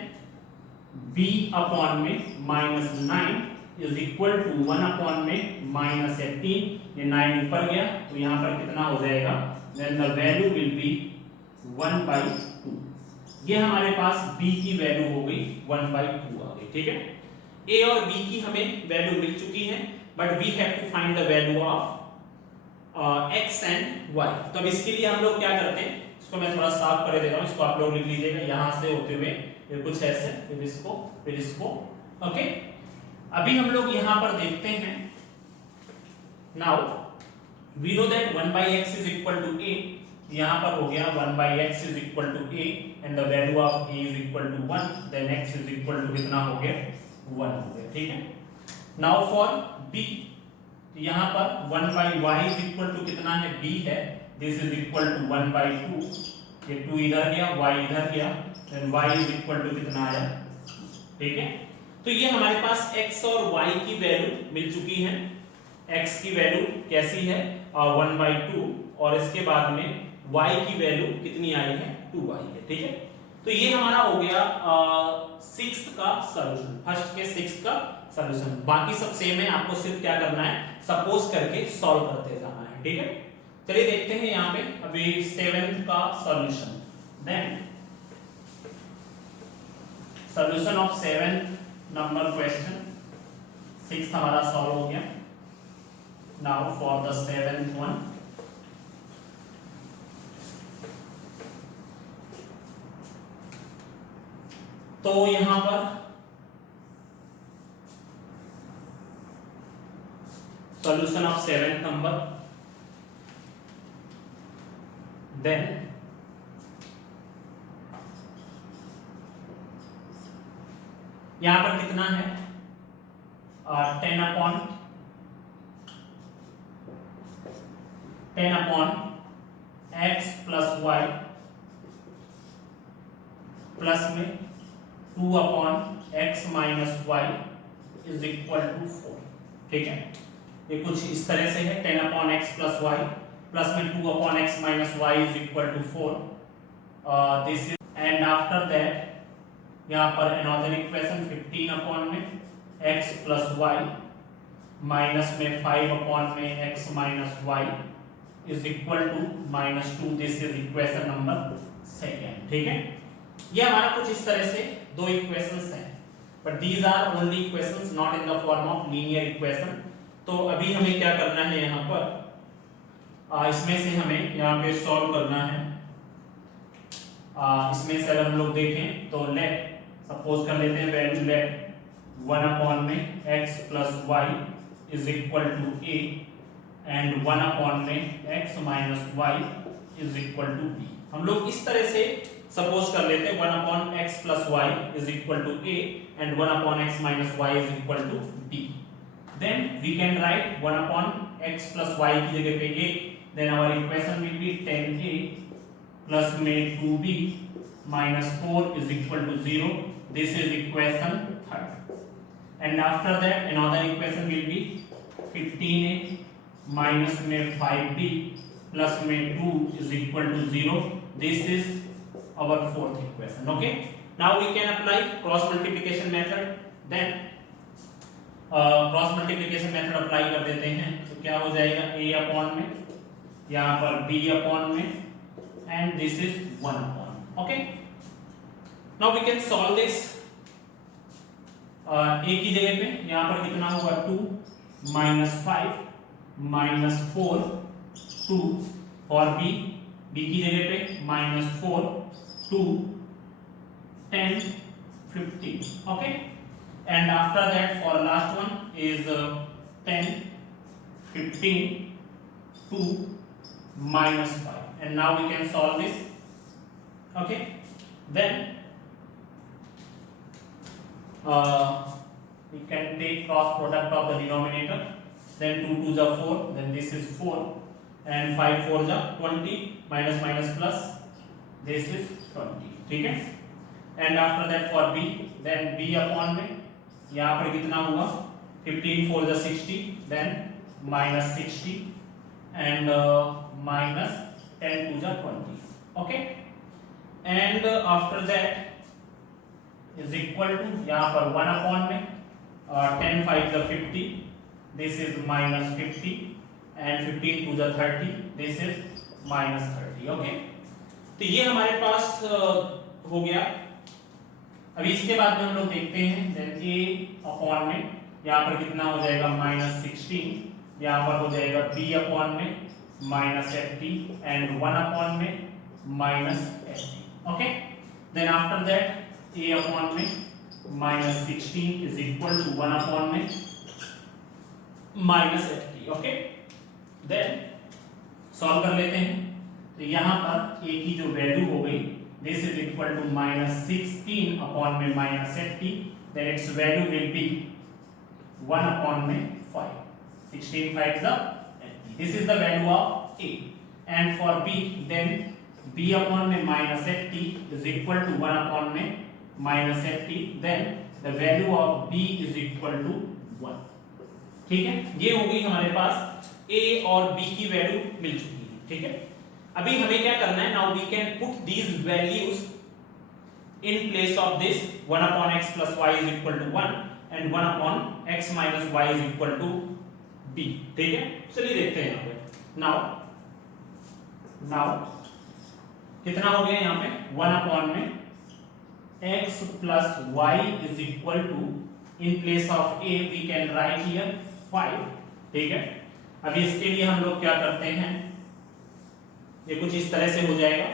b upon में minus 9 is equal to 1 upon में minus 18, ये 9 ऊपर गया तो यहाँ पर कितना हो जाएगा, then the value will be 1/2. ये हमारे पास b की वैल्यू हो गई 1/2 आ गई. ठीक है, a और b की हमें वैल्यू मिल चुकी है, but we have to find the value of x and y. तो अब इसके लिए हम लोग क्या करते हैं, इसको मैं थोड़ा साफ कर दे रहा हूँ. इसको आप लोग लिख लीजिएगा यहाँ से होते हुए ये कुछ ऐसे, फिर इसको. ओके, अभी हम लोग यहाँ पर देखते हैं. Now we know that 1/x is equal to a. यहाँ पर हो गया 1/x is equal to a and the value of a is equal to 1, then x is equal to कितना हो गया, 1 हो गया. ठीक है, नाउ फॉर b, यहाँ पर 1/y is equal to कितना है, b है, this is equal to 1/2. ये 2 इधर गया, y इधर गया, then y is equal to कितना आया. ठीक है, तो ये हमारे पास x और y की वैल्यू मिल चुकी है. x की वैल्यू कैसी है, 1/2, और इसके बाद में y की वैल्यू कितनी आई है, 2y है. ठीक है, तो ये हमारा हो गया 6th का सॉल्यूशन, फर्स्ट के 6th का सॉल्यूशन. बाकी सब सेम है, आपको सिर्फ क्या करना है, सपोज करके सॉल्व करते जाना है. ठीक है, चलिए देखते हैं यहाँ पे अभी 7th का solution. Then solution of 7th number question. 6th हमारा सॉल्व हो गया. Now for the 7th one. तो यहां पर solution of 7th number. Then यहां पर कितना है, 10 upon x plus y plus में 2 upon x minus y is equal to 4. ठीक है, ये कुछ इस तरह से है. 10 upon x plus y plus में 2 upon x minus y is equal to 4. This is, and after that यहाँ पर another equation 15 upon में x plus y माइनस में 5 upon में x minus y is equal to -2. This is equation number 2. ठीक है, ये हमारा कुछ इस तरह से दो इक्वेशंस हैं, but these are only equations, not in the form of linear equation. तो अभी हमें क्या करना है, यहाँ पर इसमें से हमें यहाँ पे सॉल्व करना है. इसमें से अगर हम लोग देखें तो लेट सपोज कर लेते हैं वैल्यू, लेट 1 अपॉन में x plus y is equal to a and 1 upon में x minus y is equal to b. हम लोग इस तरह से सपोज कर लेते हैं 1 upon x plus y is equal to a and 1 upon x minus y is equal to b. Then we can write 1 upon x plus y की जगह पे a, then our equation will be 10a plus में 2b minus 4 is equal to 0. This is equation third. And after that another equation will be 15a minus में 5b plus में 2 is equal to 0. This is our fourth equation. Okay. Now we can apply cross multiplication method. Then cross multiplication method apply कर देते हैं तो क्या हो जाएगा a upon में, यहाँ पर b upon में, and this is 1 upon. Okay. Now we can solve this. a की जगह पे यहाँ पर कितना होगा 2 minus 5 minus 4 2 और b की जगह पे minus 4 2 10 15. Okay. And after that for last one is 10 15 2 minus 5. And now we can solve this. Okay. Then we can take cross product of the denominator. Then 2 2s are 4. Then this is 4 and 5 4s are 20 minus minus plus. This is 20. ठीक है. And after that for b, then b upon में यहाँ पर कितना होगा 15 4s are 60. Then minus 60 and minus 10 2s are 20. Okay. And after that is equal to यहाँ पर 1 upon में 10 5 is 50. This is minus 50 and 15 2 is 30. This is minus 30. Okay. तो ये हमारे पास हो गया। अभी इसके बाद में हम लोग देखते हैं then a upon में यहाँ पर कितना हो जाएगा minus 16, यहाँ पर हो जाएगा b upon में minus 80 and 1 upon में minus 80. Okay. Then after that a upon में minus 16 is equal to 1 upon में minus 80. Okay. Then सॉल्व कर लेते हैं तो यहाँ पर a की जो वैल्यू हो गई this is equal to minus 16 upon में minus 80. Then its value will be 1 upon में 5. 16 5 is 80. This is the value of a. And for b then b upon में minus 80 is equal to 1 upon में minus 80. Then the value of b is equal to 1. ठीक है, ये हो गई हमारे पास a और b की वैल्यू मिल चुकी है। ठीक है, अभी हमें क्या करना है, now we can put these values in place of this 1 upon x plus y is equal to 1 and 1 upon x minus y is equal to b। ठीक है, चलिए देखते हैं यहाँ पे। नाउ कितना हो गया यहाँ पे 1 upon में x plus y is equal to in place of a we can write here 5। ठीक है, अभी इसके लिए हम लोग क्या करते हैं, ये कुछ इस तरह से हो जाएगा।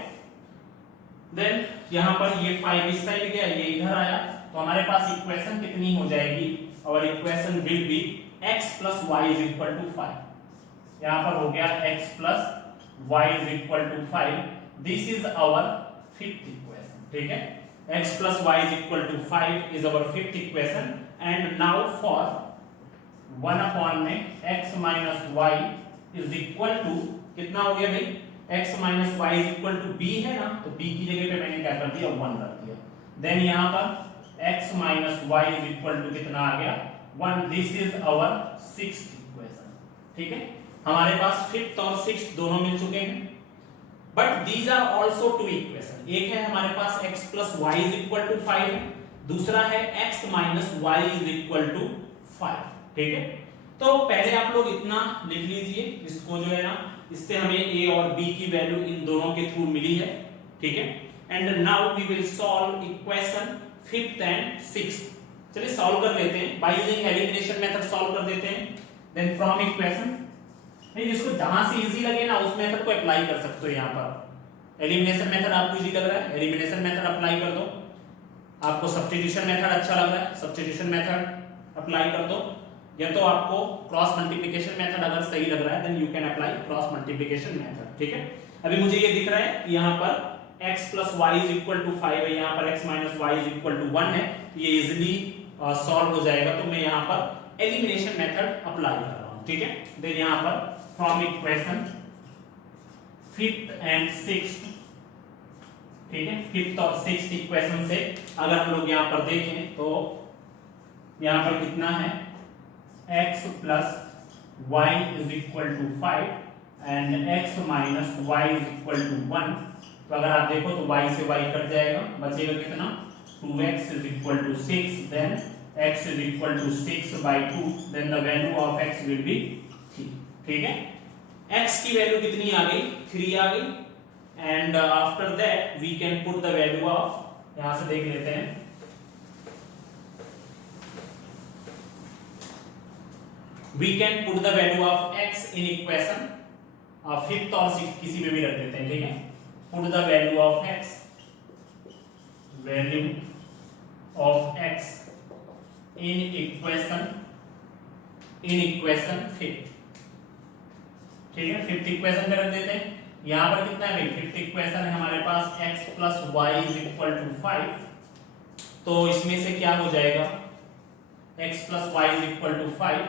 देन यहाँ पर ये 5 इस साइड गया, ये इधर आया, तो हमारे पास इक्वेशन कितनी हो जाएगी, और equation will be x plus y is equal to 5। यहाँ पर हो गया x plus y is equal to 5। This is our fifth equation. ठीक है, x plus y is equal to 5 is our fifth equation। and now for 1 upon में x minus y is equal to कितना हो गया भाई, x minus y is equal to b है ना, तो b की जगह पे मैंने क्या कर दिया 1 रख दिया। देन यहाँ पर x minus y is equal to कितना आ गया 1। This is our sixth equation. ठीक है, हमारे पास फिफ्थ और सिक्स्थ दोनों मिल चुके हैं, but these are also two equation. एक है हमारे पास x plus y is equal to 5, दूसरा है x minus y is equal to 5। ठीक है, तो पहले आप लोग इतना लिख लीजिए, इसको जो है ना, इससे हमें a और b की वैल्यू इन दोनों के थ्रू मिली है। ठीक है, and now we will solve equation fifth and sixth. चलिए सॉल्व कर लेते हैं, by using elimination method solve कर देते हैं। देन फ्रॉम इक्वेशन, नहीं जिसको जहां से इजी लगे ना उस मेथड को अप्लाई कर सकते हो। यहाँ पर एलिमिनेशन मेथड आपको इजी लग रहा है, एलिमिनेशन मेथड अप्लाई कर दो। आपको सब्स्टिट्यूशन मेथड अच्छा लग रहा है, सब्स्टिट्यूशन मेथड अप्लाई कर दो। या तो आपको क्रॉस मल्टीप्लिकेशन मेथड अगर सही लग रहा है then you can apply cross multiplication method, ठीक है। अभी मुझे ये दिख रहा है कि यहाँ पर x plus y is equal to 5 है, यहाँ पर x minus y is equal to 1 है, ये इजीली सॉल्व हो जाएगा, तो मैं यहाँ पर एलिमिनेशन मेथड अप्लाई कर रहा हूँ, ठीक है। देन यहाँ पर from equation fifth and sixth, ठीक है, फिफ्थ और सिक्स्थ इक्वेशन से अगर हम लोग यहाँ पर देखें तो यहाँ पर कितना है x plus y is equal to 5 and x minus y is equal to 1, तो अगर आप देखो तो y से y कट जाएगा, बचेगा कितना 2x is equal to 6, then x is equal to 6 by 2, then the value of x will be 3, ठीक है। x की वैल्यू कितनी आ गई 3 आ गई, and after that we can put the value of, यहां से देख लेते हैं, we can put the value of x in equation fifth और सिक्स्थ किसी में भी रख देते हैं, ठीक है। put the value of x in equation fifth, ठीक है। फिफ्थ इक्वेशन में रख देते हैं, यहाँ पर कितना है भाई फिफ्थ इक्वेशन है हमारे पास x plus y is equal to 5, तो इसमें से क्या हो जाएगा x plus y is equal to 5,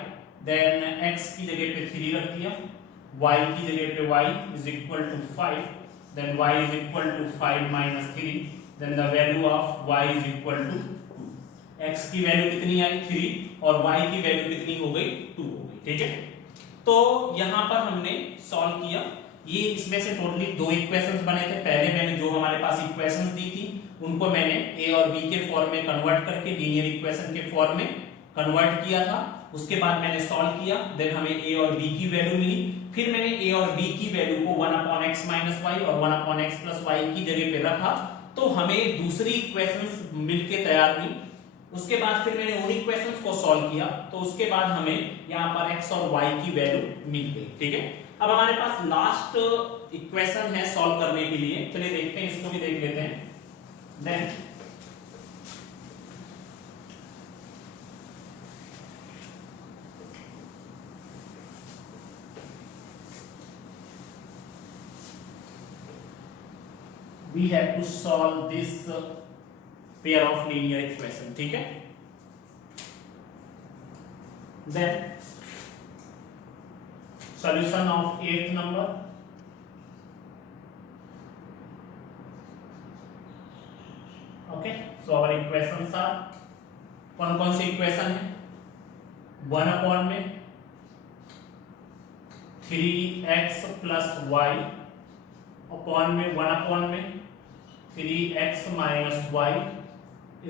देन x की जगह पे 3 रख दिया, y की जगह पे y is equal to 5, then y is equal to 5 minus 3, then the value of y is equal to 2, x की वैल्यू कितनी आई 3 और y की वैल्यू कितनी हो गई 2 हो गई, ठीक है। तो यहाँ पर हमने सॉल्व किया, ये इसमें से टोटली दो इक्वेशंस बने थे। पहले मैंने जो हमारे पास इक्वेशंस दी थी उनको मैंने a और b के फॉर्म में कन्वर्ट करके लीनियर इक्वेशन के फॉर्म में कन्वर्ट किया था, उसके बाद मैंने सॉल्व किया, देन हमें a और b की वैल्यू मिली, फिर मैंने a और b की वैल्यू को 1/x - y और 1/x + y की जगह पे रखा, तो हमें दूसरी इक्वेशंस मिलके तैयार हुई। उसके बाद फिर मैंने उन इक्वेशंस को सॉल्व किया, तो उसके बाद हमें यहाँ पर x और y की वैल्यू मिल गई, ठीक है। अब हमारे पास लास्ट इक्वेशन है सॉल्व करने के लिए, चलिए देखते हैं, इसको भी देख लेते हैं। Then we have to solve this pair of linear equation, ठीक है। then solution of 8th number, okay, so our equations are, कौन कौन सी इक्वेशन है 1 में 3x plus y अपॉन में 1 में 3x minus y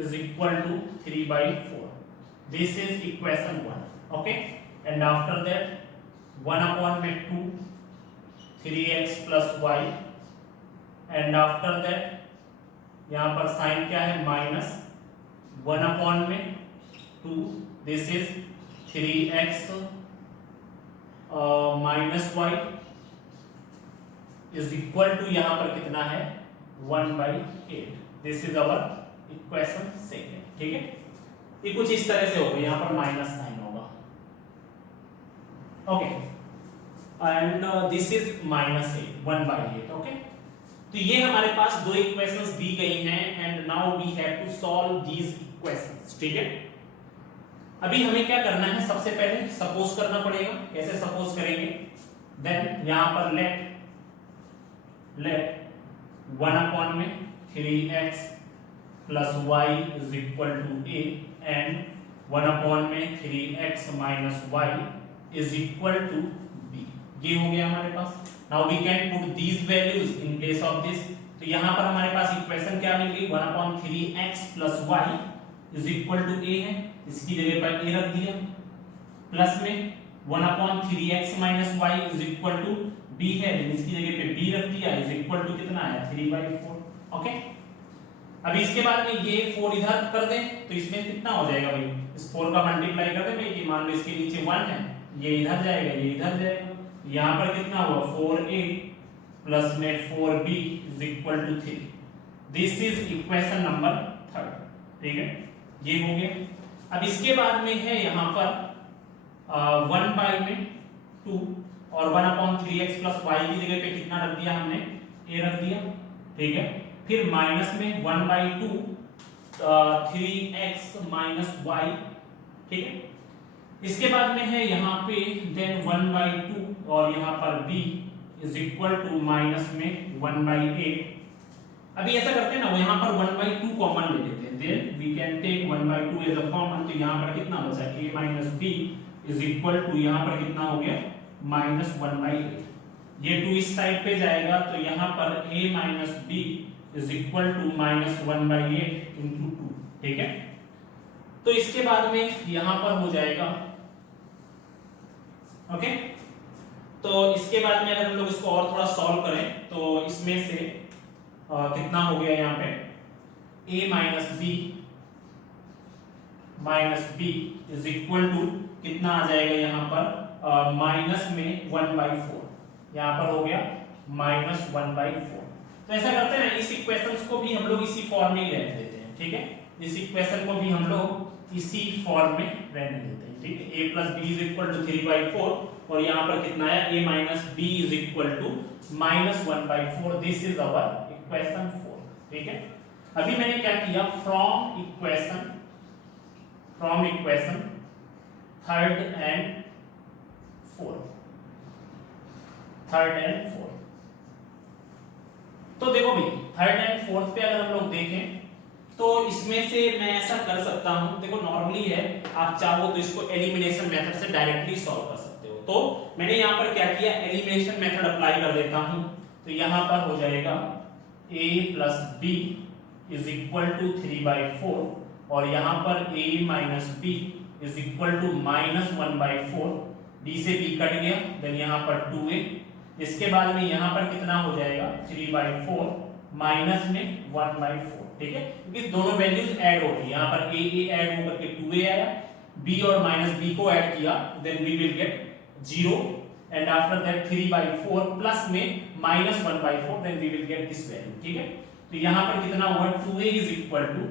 is equal to 3/4. This is equation 1. Okay, and after that 1 में 2 3x plus y, and after that यहाँ पर sign क्या है माइनस 1 में 2, this is 3x minus y is equal to यहाँ पर कितना है 1/8. This is our equation second, ठीक है। ये कुछ इस तरह से होगा, यहाँ पर माइनस साइन होगा, okay, and this is -8 1/8, okay. तो ये हमारे पास दो इक्वेशंस दी गई हैं, and now we have to solve these equations, ठीक है। अभी हमें क्या करना है, सबसे पहले सपोज करना पड़ेगा। कैसे सपोज करेंगे, देन यहाँ पर लेट 1 में 3x plus y is equal to a and 1 में 3x minus y is equal to b, ये हो गया हमारे पास। Now we can put these values in place of this, तो यहाँ पर हमारे पास इक्वेशन क्या मिल गई 1/3x plus y is equal to a है, इसकी जगह पर a रख दिया, प्लस में 1/3x minus y is equal to b है, इसकी जगह पे b रख दिया, इज इक्वल टू कितना है 3/4, ओके। अब इसके बाद में ये 4 इधर कर दें तो इसमें कितना हो जाएगा भाई, इस 4 का मल्टीप्लाई कर दें भाई, ये मान लो इसके नीचे 1 है, ये इधर जाएगा, ये इधर जाएगा, यहाँ पर कितना हुआ 4a प्लस में 4b is equal to 3। This is equation number 3, ठीक है, ये हो गया। अब इसके बाद में है यहाँ पर 1/2 और 1/3x प्लस y की जगह पे कितना रख दिया हमने, a रख दिया, ठीक है। फिर माइनस में 1/2 3x माइनस y, ठीक है। इसके बाद में है यहाँ पे देन 1/2 और यहाँ पर b is equal to minus में 1/8। अभी ऐसा करते हैं ना, वो यहाँ पर 1/2 कॉमन ले लेते हैं, then we can take 1/2 as a common, तो यहाँ पर कितना बचा a minus b is equal to यहाँ पर कितना हो गया माइनस 1/8। ये 2 इस साइड पे जाएगा तो यहाँ पर a minus b is equal to minus 1/8 into 2, ठीक है। तो इसके बाद में यहाँ पर हो जाएगा, ओके। तो इसके बाद में अगर हम लोग इसको और थोड़ा सॉल्व करें तो इसमें से कितना हो गया यहाँ पे a minus b is equal to कितना आ जाएगा यहाँ पर माइनस में 1/4, यहाँ पर हो गया माइनस 1/4। तो ऐसा करते हैं ना, इस इक्वेशंस को भी हम लोग इसी फॉर्म में ही रहने देते हैं, ठीक है। इस इक्वेशन को भी हम लोग इसी फॉर्म में रहने देते हैं, ठीक है। a plus b is equal to 3/4 और यहाँ पर कितना है a minus b is equal to minus 1/4। This is our equation 4, ठीक है। अभी मैंने क्या किया, from equation third and fourth, तो देखो भाई थर्ड एंड फोर्थ पे अगर हम लोग देखें तो इसमें से मैं ऐसा कर सकता हूं, देखो नॉर्मली है, आप चाहो तो इसको एलिमिनेशन मेथड से डायरेक्टली सॉल्व कर सकते हो। तो मैंने यहाँ पर क्या किया, एलिमिनेशन मेथड अप्लाई कर देता हूं, तो यहाँ पर हो जाएगा a plus b is equal to 3/4 और यहाँ पर a minus b is equal to minus 1/4, d से b कट गया, देन यहाँ पर 2a। इसके बाद में यहाँ पर कितना हो जाएगा 3/4 माइनस में 1/4, ठीक है, क्योंकि दोनों वैल्यूज ऐड हो गई, यहाँ पर a ऐड होकर के 2a आया, b और माइनस b को ऐड किया, then we will get 0 and after that 3/4 plus में minus 1/4, then we will get this value, ठीक है। तो यहाँ पर कितना हुआ 2a is equal to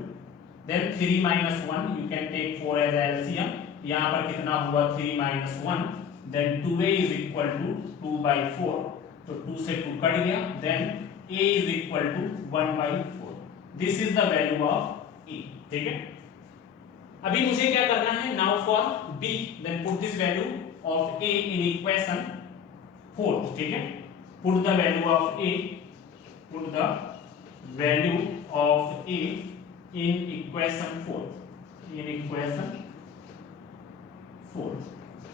then 3 minus 1, you can take 4 as LCM, यहाँ पर कितना हुआ 3 minus 1, then 2a is equal to 2/4, तो 2 से 2 कट गया, then a is equal to 1/4। This is the value of a, ठीक है। अभी मुझे क्या करना है, now for b, then put this value of a in equation 4, ठीक है। Put the value of a in equation 4,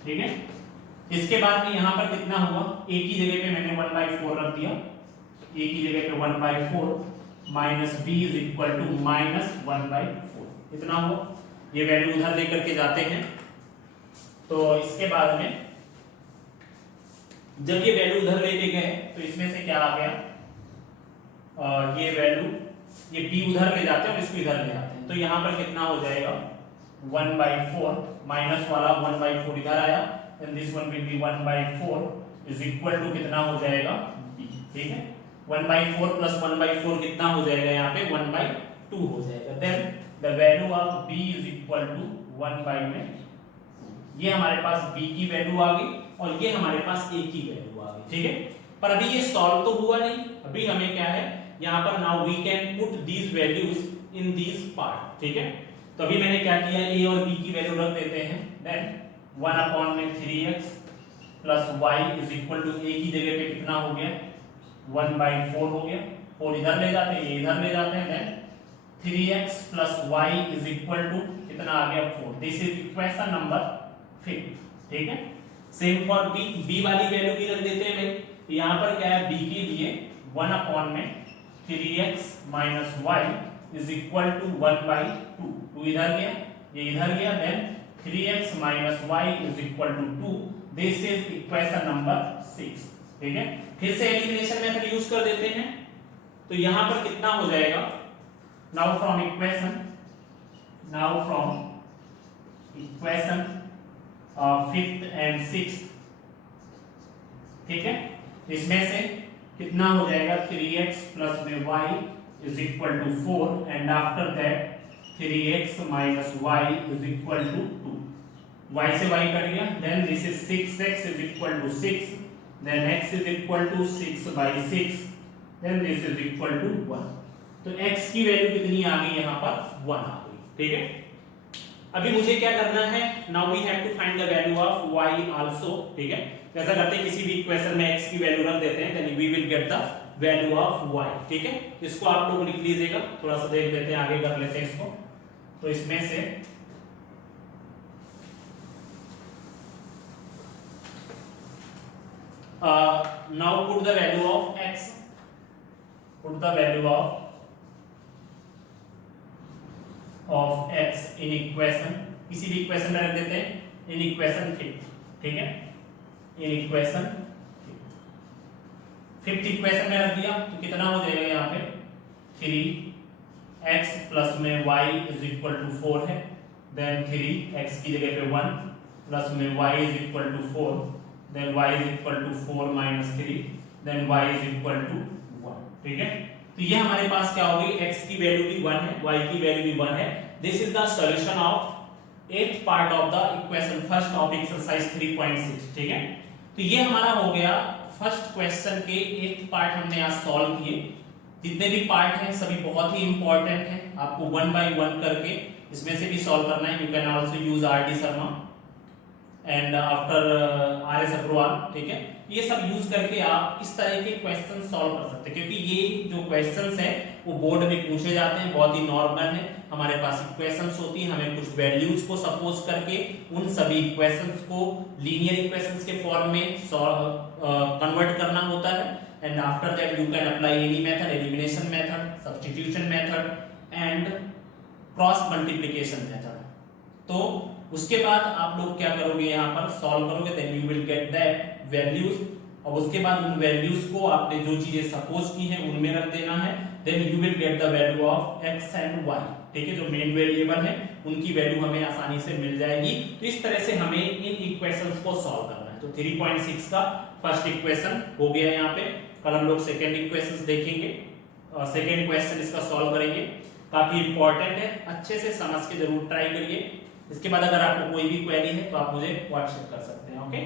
ठीक है। इसके बाद में यहाँ पर कितना हुआ, a की जगह पे मैंने 1/4 रख दिया, a की जगह पे 1/4 minus b is equal to minus 1/4, इतना हुआ। ये वैल्यू उधर लेकर के जाते हैं, तो इसके बाद में जब ये वैल्यू उधर लेके गए तो इसमें से क्या आ गया, ये वैल्यू, ये b उधर ले जाते हैं और इसको इधर ले आते हैं, तो यहाँ पर कितना हो जाएगा 1/4 माइनस वाला 1/4 इधर आया, then this one will be 1/4 is equal to कितना हो जाएगा b, ठीक है। 1/4 प्लस 1/4 कितना हो जाएगा, यहाँ पे 1/2 हो जाएगा, then the value of b is equal to 1/2। ये हमारे पास b की वैल्यू आ गई और ये हमारे पास a की वैल्यू आ गई, ठीक है। पर अभी ये सॉल्व तो हुआ नहीं, अभी हमें क्या है, यहाँ पर now we can put these values in these part, ठीक है। तो अभी मैंने क्या किया, a और b की वैल्यू रख देते हैं, then 1/3x plus y is equal to a की जगह पे कितना हो गया 1/4 हो गया, और इधर ले जाते हैं, इधर ले जाते हैं, then 3x plus y is equal to कितना आ गया 4। दिस इज इक्वेशन नंबर 5, ठीक है। सेम फॉर b, b वाली वैल्यू भी रख देते हैं भाई, यहाँ पर क्या है, b के लिए 1/3x minus y is equal to 1/2, 2 इधर गया, ये इधर गया, then 3x minus y is equal to 2। This is equation number 6, ठीक है। फिर से एलिमिनेशन मेथड यूज कर देते हैं, तो यहाँ पर कितना हो जाएगा, now from equation fifth and sixth, ठीक है। इसमें से कितना हो जाएगा 3x प्लस में y is equal to 4 and after that 3x minus y is equal to 2, y से y कट गया, then this is 6x is equal to 6, then x is equal to 6/6, then this is equal to 1। तो x की value कितनी आ गई यहाँ पर 1 आ गई, ठीक है। अभी मुझे क्या करना है, now we have to find the value of y also, ठीक है। जैसा करते हैं किसी भी इक्वेशन में x की वैल्यू रख देते हैं, then we will get the value of y, ठीक है। इसको आप लोग लिख लीजिएगा, थोड़ा सा देख लेते हैं, आगे कर लेते हैं इसको। तो इसमें से now put the value of x, put the value of x in equation, किसी भी इक्वेशन में रख देते हैं इन इक्वेशन 5, ठीक है। इन इक्वेशन 5th इक्वेशन में रख दिया तो कितना हो जाएगा यहाँ पे 3x प्लस में y इज इक्वल टू 4 है, देन 3x की जगह पे 1 प्लस में y is equal to 4, then y is equal to 4 minus 3, then y is equal to 1, ठीक है। तो ये हमारे पास क्या हो गई, x की वैल्यू भी 1 है, y की वैल्यू भी 1 है। This is the solution of 8th part of the equation first of exercise 3.6, ठीक है। तो ये हमारा हो गया फर्स्ट क्वेश्चन के 8th पार्ट हमने आज सॉल्व किए। जितने भी पार्ट हैं सभी बहुत ही इंपॉर्टेंट हैं, आपको 1 बाय 1 करके इसमें से भी सॉल्व करना है। You can also use R D Sharma and after R S Agarwal, ठीक है। ये सब यूज करके आप इस तरह के क्वेश्चन सॉल्व कर सकते हैं, क्योंकि ये जो क्वेश्चंस हैं वो बोर्ड में पूछे जाते हैं, बहुत ही नॉर्मल है। हमारे पास इक्वेशंस होती हैं, हमें कुछ वैल्यूज को सपोज करके उन सभी इक्वेशंस को लीनियर इक्वेशंस के फॉर्म में कन्वर्ट करना होता है। And after that you can apply any method, elimination method, substitution method and cross multiplication method. तो उसके बाद आप लोग क्या करोगे, यहाँ पर सॉल्व करोगे, then you will get that values. और उसके बाद उन वैल्यूज को आपने जो चीजें सपोज की हैं उनमें रख देना है, then you will get the value of x and y, ठीक है। जो मेन वेरिएबल है उनकी वैल्यू हमें आसानी से मिल जाएगी। तो इस तरह से हमें इन इक्वेशंस को सॉल्व करना है। तो 3.6 का फर्स्ट इक्वेशन हो गया यहाँ पे। कल हम लोग सेकेंड इक्वेशन देखेंगे, सेकेंड क्वेश्चन इसका सॉल्व करेंगे। काफी इंपॉर्टेंट है, अच्छे से समझ के जरूर ट्राई करिए। इसके बाद अगर आपको कोई भी क्वेरी है तो आप मुझे व्हाट्सएप कर सकते हैं, ओके।